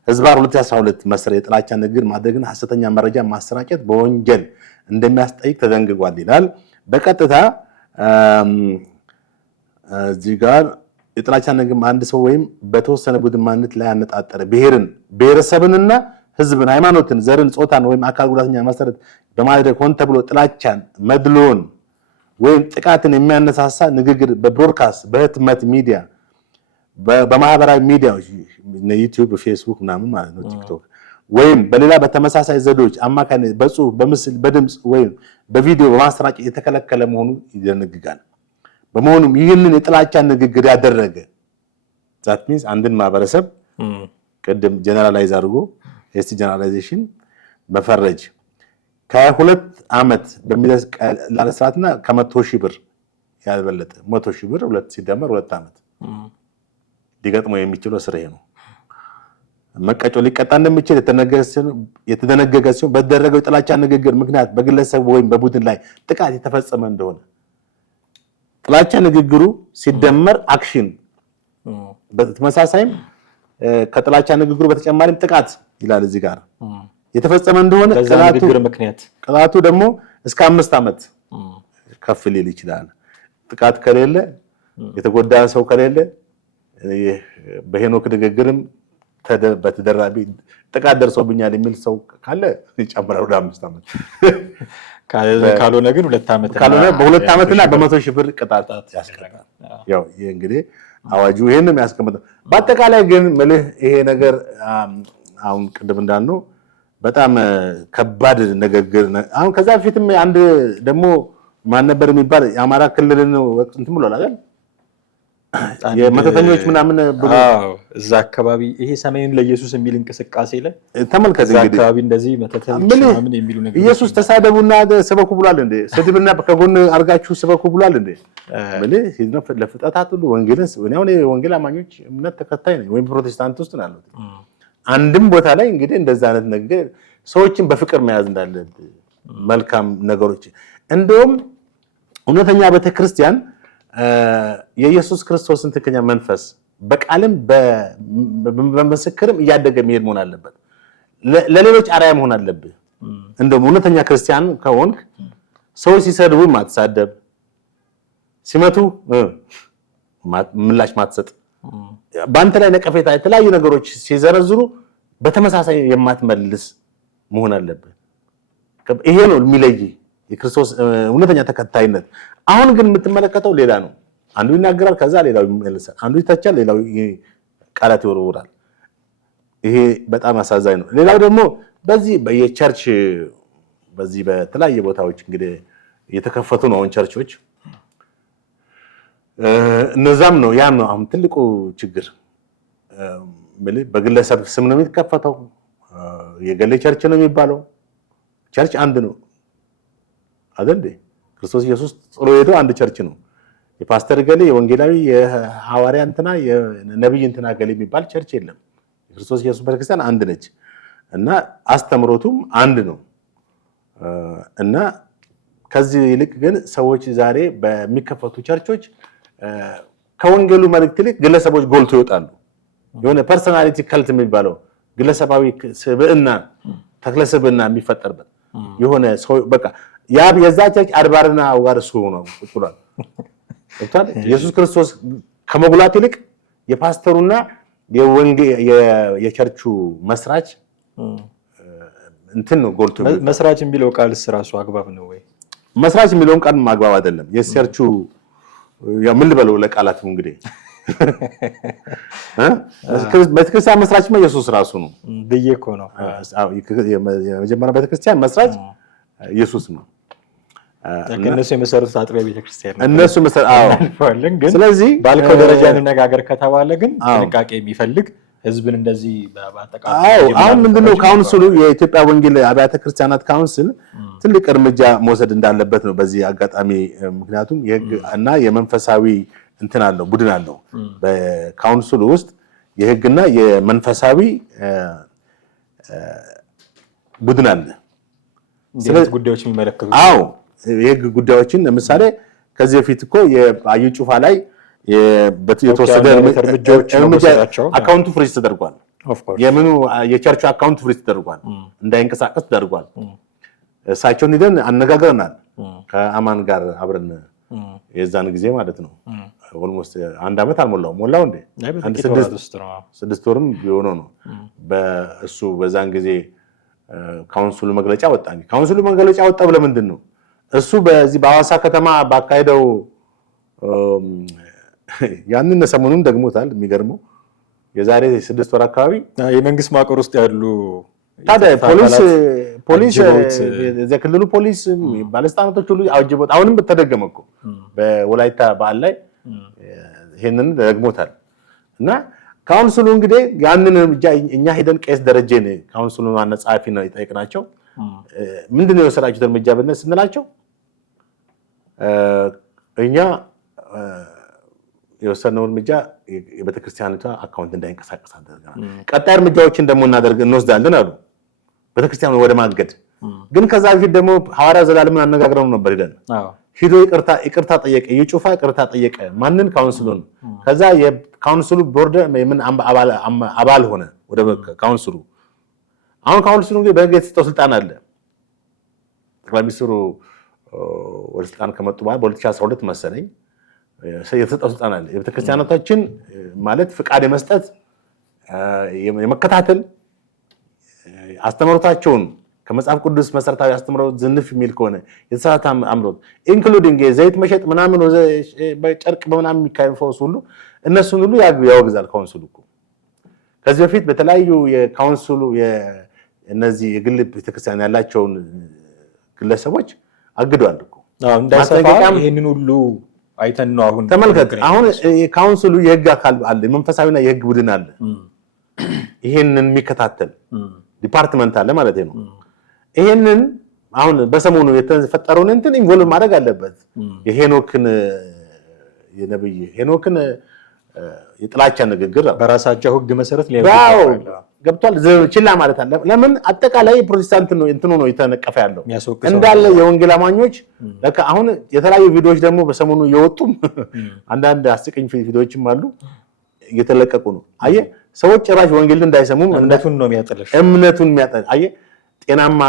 ህዝባር 2012 መሰረት የጥላቻ ንግግር ማድረግን ሐሰተኛ መረጃ ማሰራጨት በወንጀል እንደሚያስጠይቅ ተደንግጓል ይላል። በቀጥታ እዚህ ጋር የጥላቻ ንግግር አንድ ሰው ወይም በተወሰነ ቡድን ማንነት ላይ ያነጣጠረ ብሔርን፣ ብሔረሰብንና ህዝብን፣ ሃይማኖትን፣ ዘርን፣ ጾታን ወይም አካል ጉዳተኛ መሰረት በማድረግ ሆን ተብሎ ጥላቻን፣ መድሎን ወይም ጥቃትን የሚያነሳሳ ንግግር በብሮድካስት በህትመት ሚዲያ በማህበራዊ ሚዲያዎች ዩቲዩብ፣ ፌስቡክ ምናምን ማለት ነው ቲክቶክ ወይም በሌላ በተመሳሳይ ዘዴዎች አማካኝነት በጽሁፍ፣ በምስል፣ በድምጽ ወይም በቪዲዮ በማሰራጨት የተከለከለ መሆኑ ይደነግጋል። በመሆኑም ይህንን የጥላቻ ንግግር ያደረገ ዛት ሚንስ አንድን ማህበረሰብ ቅድም ጀነራላይዝ አድርጎ ጀነራላይዜሽን በፈረጅ ከ2 ዓመት በሚደርስ ቀላል እስራትና ከ100,000 ብር ያልበለጠ 100,000 ብር 2 ሲደመር 2 ዓመት ሊገጥመው የሚችለው እስር ይሄ ነው። መቀጮ ሊቀጣ እንደሚችል የተደነገገ ሲሆን በተደረገው የጥላቻ ንግግር ምክንያት በግለሰብ ወይም በቡድን ላይ ጥቃት የተፈጸመ እንደሆነ ጥላቻ ንግግሩ ሲደመር አክሽን በተመሳሳይም ከጥላቻ ንግግሩ በተጨማሪም ጥቃት ይላል እዚህ ጋር የተፈጸመ እንደሆነ ቅጣቱ ደግሞ እስከ 5 ዓመት ከፍ ሊል ይችላል። ጥቃት ከሌለ የተጎዳ ሰው ከሌለ በሄኖክ ንግግርም በተደራቢ ጥቃት ደርሶብኛል የሚል ሰው ካለ ይጨምራል ወደ 5 ዓመት ካልሆነ ግን 2 ዓመት ካልሆነ በ2 ዓመትና በ100,000 ብር ቅጣት ያስቀጣል። ያው ይሄ እንግዲህ አዋጁ ይሄን ነው የሚያስቀምጠው። በአጠቃላይ ግን መልህ ይሄ ነገር አሁን ቅድም እንዳልነው በጣም ከባድ ንግግር አሁን ከዛ በፊትም አንድ ደግሞ ማን ነበር የሚባል የአማራ ክልልን ወቅት እንትን ብሏል አይደል የመተተኞች ምናምን ብሎ እዛ አካባቢ ይሄ ሰሜን ለኢየሱስ የሚል እንቅስቃሴ ላይ ተመልከት እንግዲህ አካባቢ እንደዚህ መተተኞች ምናምን የሚሉ ነገር ኢየሱስ ተሳደቡና ስበኩ ብሏል እንዴ? ስድብና ከጎን አርጋችሁ ስበኩ ብሏል እንዴ? ማለት ሄድነው ለፍጥረታት ሁሉ ወንጌልን እኔ ወንጌል አማኞች እምነት ተከታይ ነኝ ወይም ፕሮቴስታንት ውስጥ ነው ያለሁት። አንድም ቦታ ላይ እንግዲህ እንደዛ አይነት ነገር ሰዎችን በፍቅር መያዝ እንዳለብህ መልካም ነገሮች እንደውም እውነተኛ ቤተክርስቲያን የኢየሱስ ክርስቶስን ትክክለኛ መንፈስ በቃልም በመመስከርም እያደገ መሄድ መሆን አለበት። ለሌሎች አርአያ መሆን አለብህ። እንደውም እውነተኛ ክርስቲያን ከሆንክ ሰዎች ሲሰድቡ ማትሳደብ፣ ሲመቱ ምላሽ ማትሰጥ፣ በአንተ ላይ ነቀፌታ የተለያዩ ነገሮች ሲዘረዝሩ በተመሳሳይ የማትመልስ መሆን አለብህ። ይሄ ነው የሚለይ የክርስቶስ እውነተኛ ተከታይነት። አሁን ግን የምትመለከተው ሌላ ነው። አንዱ ይናገራል፣ ከዛ ሌላው ይመልሳል። አንዱ ይተቻል፣ ሌላው ቃላት ይወረውራል። ይሄ በጣም አሳዛኝ ነው። ሌላው ደግሞ በዚህ በየቸርች በዚህ በተለያየ ቦታዎች እንግዲህ እየተከፈቱ ነው አሁን ቸርቾች። እነዛም ነው ያም ነው አሁን ትልቁ ችግር። በግለሰብ ስም ነው የሚከፈተው። የገሌ ቸርች ነው የሚባለው። ቸርች አንድ ነው አይደል? ክርስቶስ ኢየሱስ ጥሎ ሄዶ አንድ ቸርች ነው። የፓስተር ገሌ፣ የወንጌላዊ፣ የሐዋርያ እንትና፣ የነብይ እንትና ገሌ የሚባል ቸርች የለም። የክርስቶስ ኢየሱስ ቤተክርስቲያን አንድ ነች እና አስተምሮቱም አንድ ነው እና ከዚህ ይልቅ ግን ሰዎች ዛሬ በሚከፈቱ ቸርቾች ከወንጌሉ መልእክት ይልቅ ግለሰቦች ጎልቶ ይወጣሉ። የሆነ ፐርሰናሊቲ ከልት የሚባለው ግለሰባዊ ስብዕና ተክለ ስብዕና የሚፈጠርበት የሆነ ሰው በቃ የዛ ቸርች አድባርና አውጋር እሱ ነው ብሏል። ኢየሱስ ክርስቶስ ከመጉላት ይልቅ የፓስተሩና የቸርቹ መስራች እንትን ነው ጎልቶ መስራች የሚለው ቃልስ ራሱ አግባብ ነው ወይ? መስራች የሚለውን ቃል ማግባብ አይደለም። የቸርቹ ምን ልበለው ለቃላቱ እንግዲህ ቤተክርስቲያን መስራችማ ኢየሱስ ራሱ ነው ብዬ እኮ ነው። የመጀመሪያ ቤተክርስቲያን መስራች ኢየሱስ ነው። እነሱ የመሰረቱት አጥቢያ ቤተክርስቲያን ነው። እነሱ መሰረቱልን። ግን ስለዚህ ባልከው ደረጃ እንነጋገር ከተባለ ግን ጥንቃቄ የሚፈልግ ህዝብን እንደዚህ በአጠቃላይ አሁን ምንድነው ካውንስሉ የኢትዮጵያ ወንጌል አብያተ ክርስቲያናት ካውንስል ትልቅ እርምጃ መውሰድ እንዳለበት ነው በዚህ አጋጣሚ። ምክንያቱም የህግ እና የመንፈሳዊ እንትን አለው ቡድን አለው በካውንስሉ ውስጥ የህግና የመንፈሳዊ ቡድን አለ። ስለዚህ ጉዳዮች የሚመለከቱ የህግ ጉዳዮችን ለምሳሌ ከዚህ በፊት እኮ የአዩ ጩፋ ላይ የተወሰደ እርምጃ አካውንቱ ፍሪዝ ተደርጓል። የምኑ የቸርቹ አካውንት ፍሪዝ ተደርጓል፣ እንዳይንቀሳቀስ ተደርጓል። እሳቸውን ሄደን አነጋግረናል ከአማን ጋር አብረን የዛን ጊዜ ማለት ነው። ኦልሞስት 1 ዓመት አልሞላው ሞላው እንዴ 6 ወርም ቢሆነው ነው። በእሱ በዛን ጊዜ ካውንስሉ መግለጫ ወጣ። ካውንስሉ መግለጫ ወጣ ለምንድን ነው? እሱ በዚህ በሐዋሳ ከተማ ባካሄደው ያንን ሰሞኑን ደግሞታል። የሚገርመው የዛሬ 6 ወር አካባቢ የመንግስት ማዕቀር ውስጥ ያሉ ታዲያ ፖሊስ የክልሉ ፖሊስ ባለስልጣናቶች ሁሉ አጅቦት አሁንም ተደገመ እኮ በወላይታ በዓል ላይ ይሄንን ደግሞታል። እና ካውንስሉ እንግዲህ ያንን እርምጃ እኛ ሄደን ቄስ ደረጀን ካውንስሉ ዋና ጸሐፊ ነው የጠየቅናቸው። ምንድነው የወሰዳችሁት እርምጃ ብለን ስንላቸው እኛ የወሰነው እርምጃ የቤተክርስቲያኒቷ አካውንት እንዳይንቀሳቀስ አድርገናል። ቀጣይ እርምጃዎችን ደግሞ እንወስዳለን አሉ ቤተክርስቲያኑ ወደ ማገድ። ግን ከዛ በፊት ደግሞ ሐዋርያ ዘላለምን አነጋግረው ነበር ሄደን ሂዶ ይቅርታ ጠየቀ። ይጩፋ ይቅርታ ጠየቀ ማንን? ካውንስሉን። ከዛ የካውንስሉ ቦርድ ምን አባል ሆነ ወደ ካውንስሉ። አሁን ካውንስሉ እንግዲህ በህግ የተሰጠው ስልጣን አለ። ጠቅላይ ሚኒስትሩ ወደ ስልጣን ከመጡ በኋላ በ2012 መሰለኝ የተሰጠው ስልጣን አለ። የቤተክርስቲያናችን ማለት ፍቃድ የመስጠት የመከታተል አስተምሮታቸውን ከመጽሐፍ ቅዱስ መሰረታዊ አስተምሮት ዝንፍ የሚል ከሆነ የተሳሳተ አምሮት ኢንክሉዲንግ ዘይት መሸጥ ምናምን በጨርቅ በምናምን የሚካሄድ ፈውስ ሁሉ እነሱን ሁሉ ያወግዛል ካውንስሉ እኮ። ከዚህ በፊት በተለያዩ የካውንስሉ እነዚህ የግል ቤተክርስቲያን ያላቸውን ግለሰቦች አግዷል እኮ። እንዳይሰፋ ይሄንን ሁሉ አይተን ነው አሁን ተመልከት። አሁን የካውንስሉ የህግ አካል አለ፣ የመንፈሳዊና የህግ ቡድን አለ፣ ይሄንን የሚከታተል ዲፓርትመንት አለ ማለት ነው። ይሄንን አሁን በሰሞኑ የተፈጠረውን እንትን ኢንቮልቭ ማድረግ አለበት። የሄኖክን የነብይ ሄኖክን የጥላቻ ንግግር በራሳቸው ህግ መሰረት ገብቷል። ችላ ማለት አለ። ለምን አጠቃላይ ፕሮቴስታንት ነው እንትኑ ነው የተነቀፈ ያለው እንዳለ የወንጌል አማኞች። ለካ አሁን የተለያዩ ቪዲዮዎች ደግሞ በሰሞኑ የወጡም አንዳንድ አስቂኝ ቪዲዮዎችም አሉ እየተለቀቁ ነው። አየህ ሰዎች ጭራሽ ወንጌልን እንዳይሰሙም እምነቱን ነው የሚያጠለሽ። እምነቱን የሚያጠለሽ አየህ ጤናማ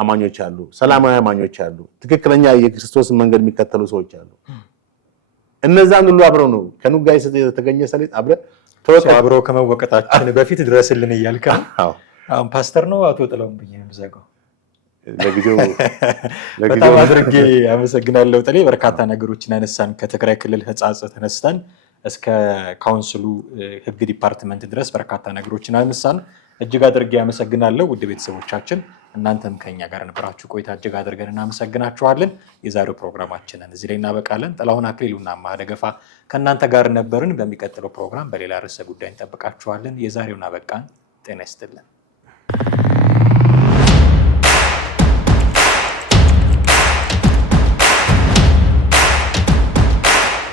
አማኞች አሉ፣ ሰላማዊ አማኞች አሉ፣ ትክክለኛ የክርስቶስን መንገድ የሚከተሉ ሰዎች አሉ። እነዛን ሁሉ አብረው ነው ከኑጋ የተገኘ ሰሌጥ አብረው ከመወቀጣችን በፊት ድረስልን እያልከ አሁን ፓስተር ነው አቶ ጥላሁን ብዬ የምዘጋው። ለጊዜው በጣም አድርጌ አመሰግናለሁ ጥሌ። በርካታ ነገሮችን አነሳን። ከትግራይ ክልል ህጻጽ ተነስተን እስከ ካውንስሉ ህግ ዲፓርትመንት ድረስ በርካታ ነገሮችን አነሳን። እጅግ አድርጌ አመሰግናለሁ። ውድ ቤተሰቦቻችን እናንተም ከኛ ጋር ነበራችሁ ቆይታ እጅግ አድርገን እናመሰግናችኋለን። የዛሬው ፕሮግራማችንን እዚህ ላይ እናበቃለን። ጥላሁን አክሊሉና አማሃ ደገፋ ከእናንተ ጋር ነበርን። በሚቀጥለው ፕሮግራም በሌላ ርዕሰ ጉዳይ እንጠብቃችኋለን። የዛሬውን አበቃን። ጤና ይስጥልን።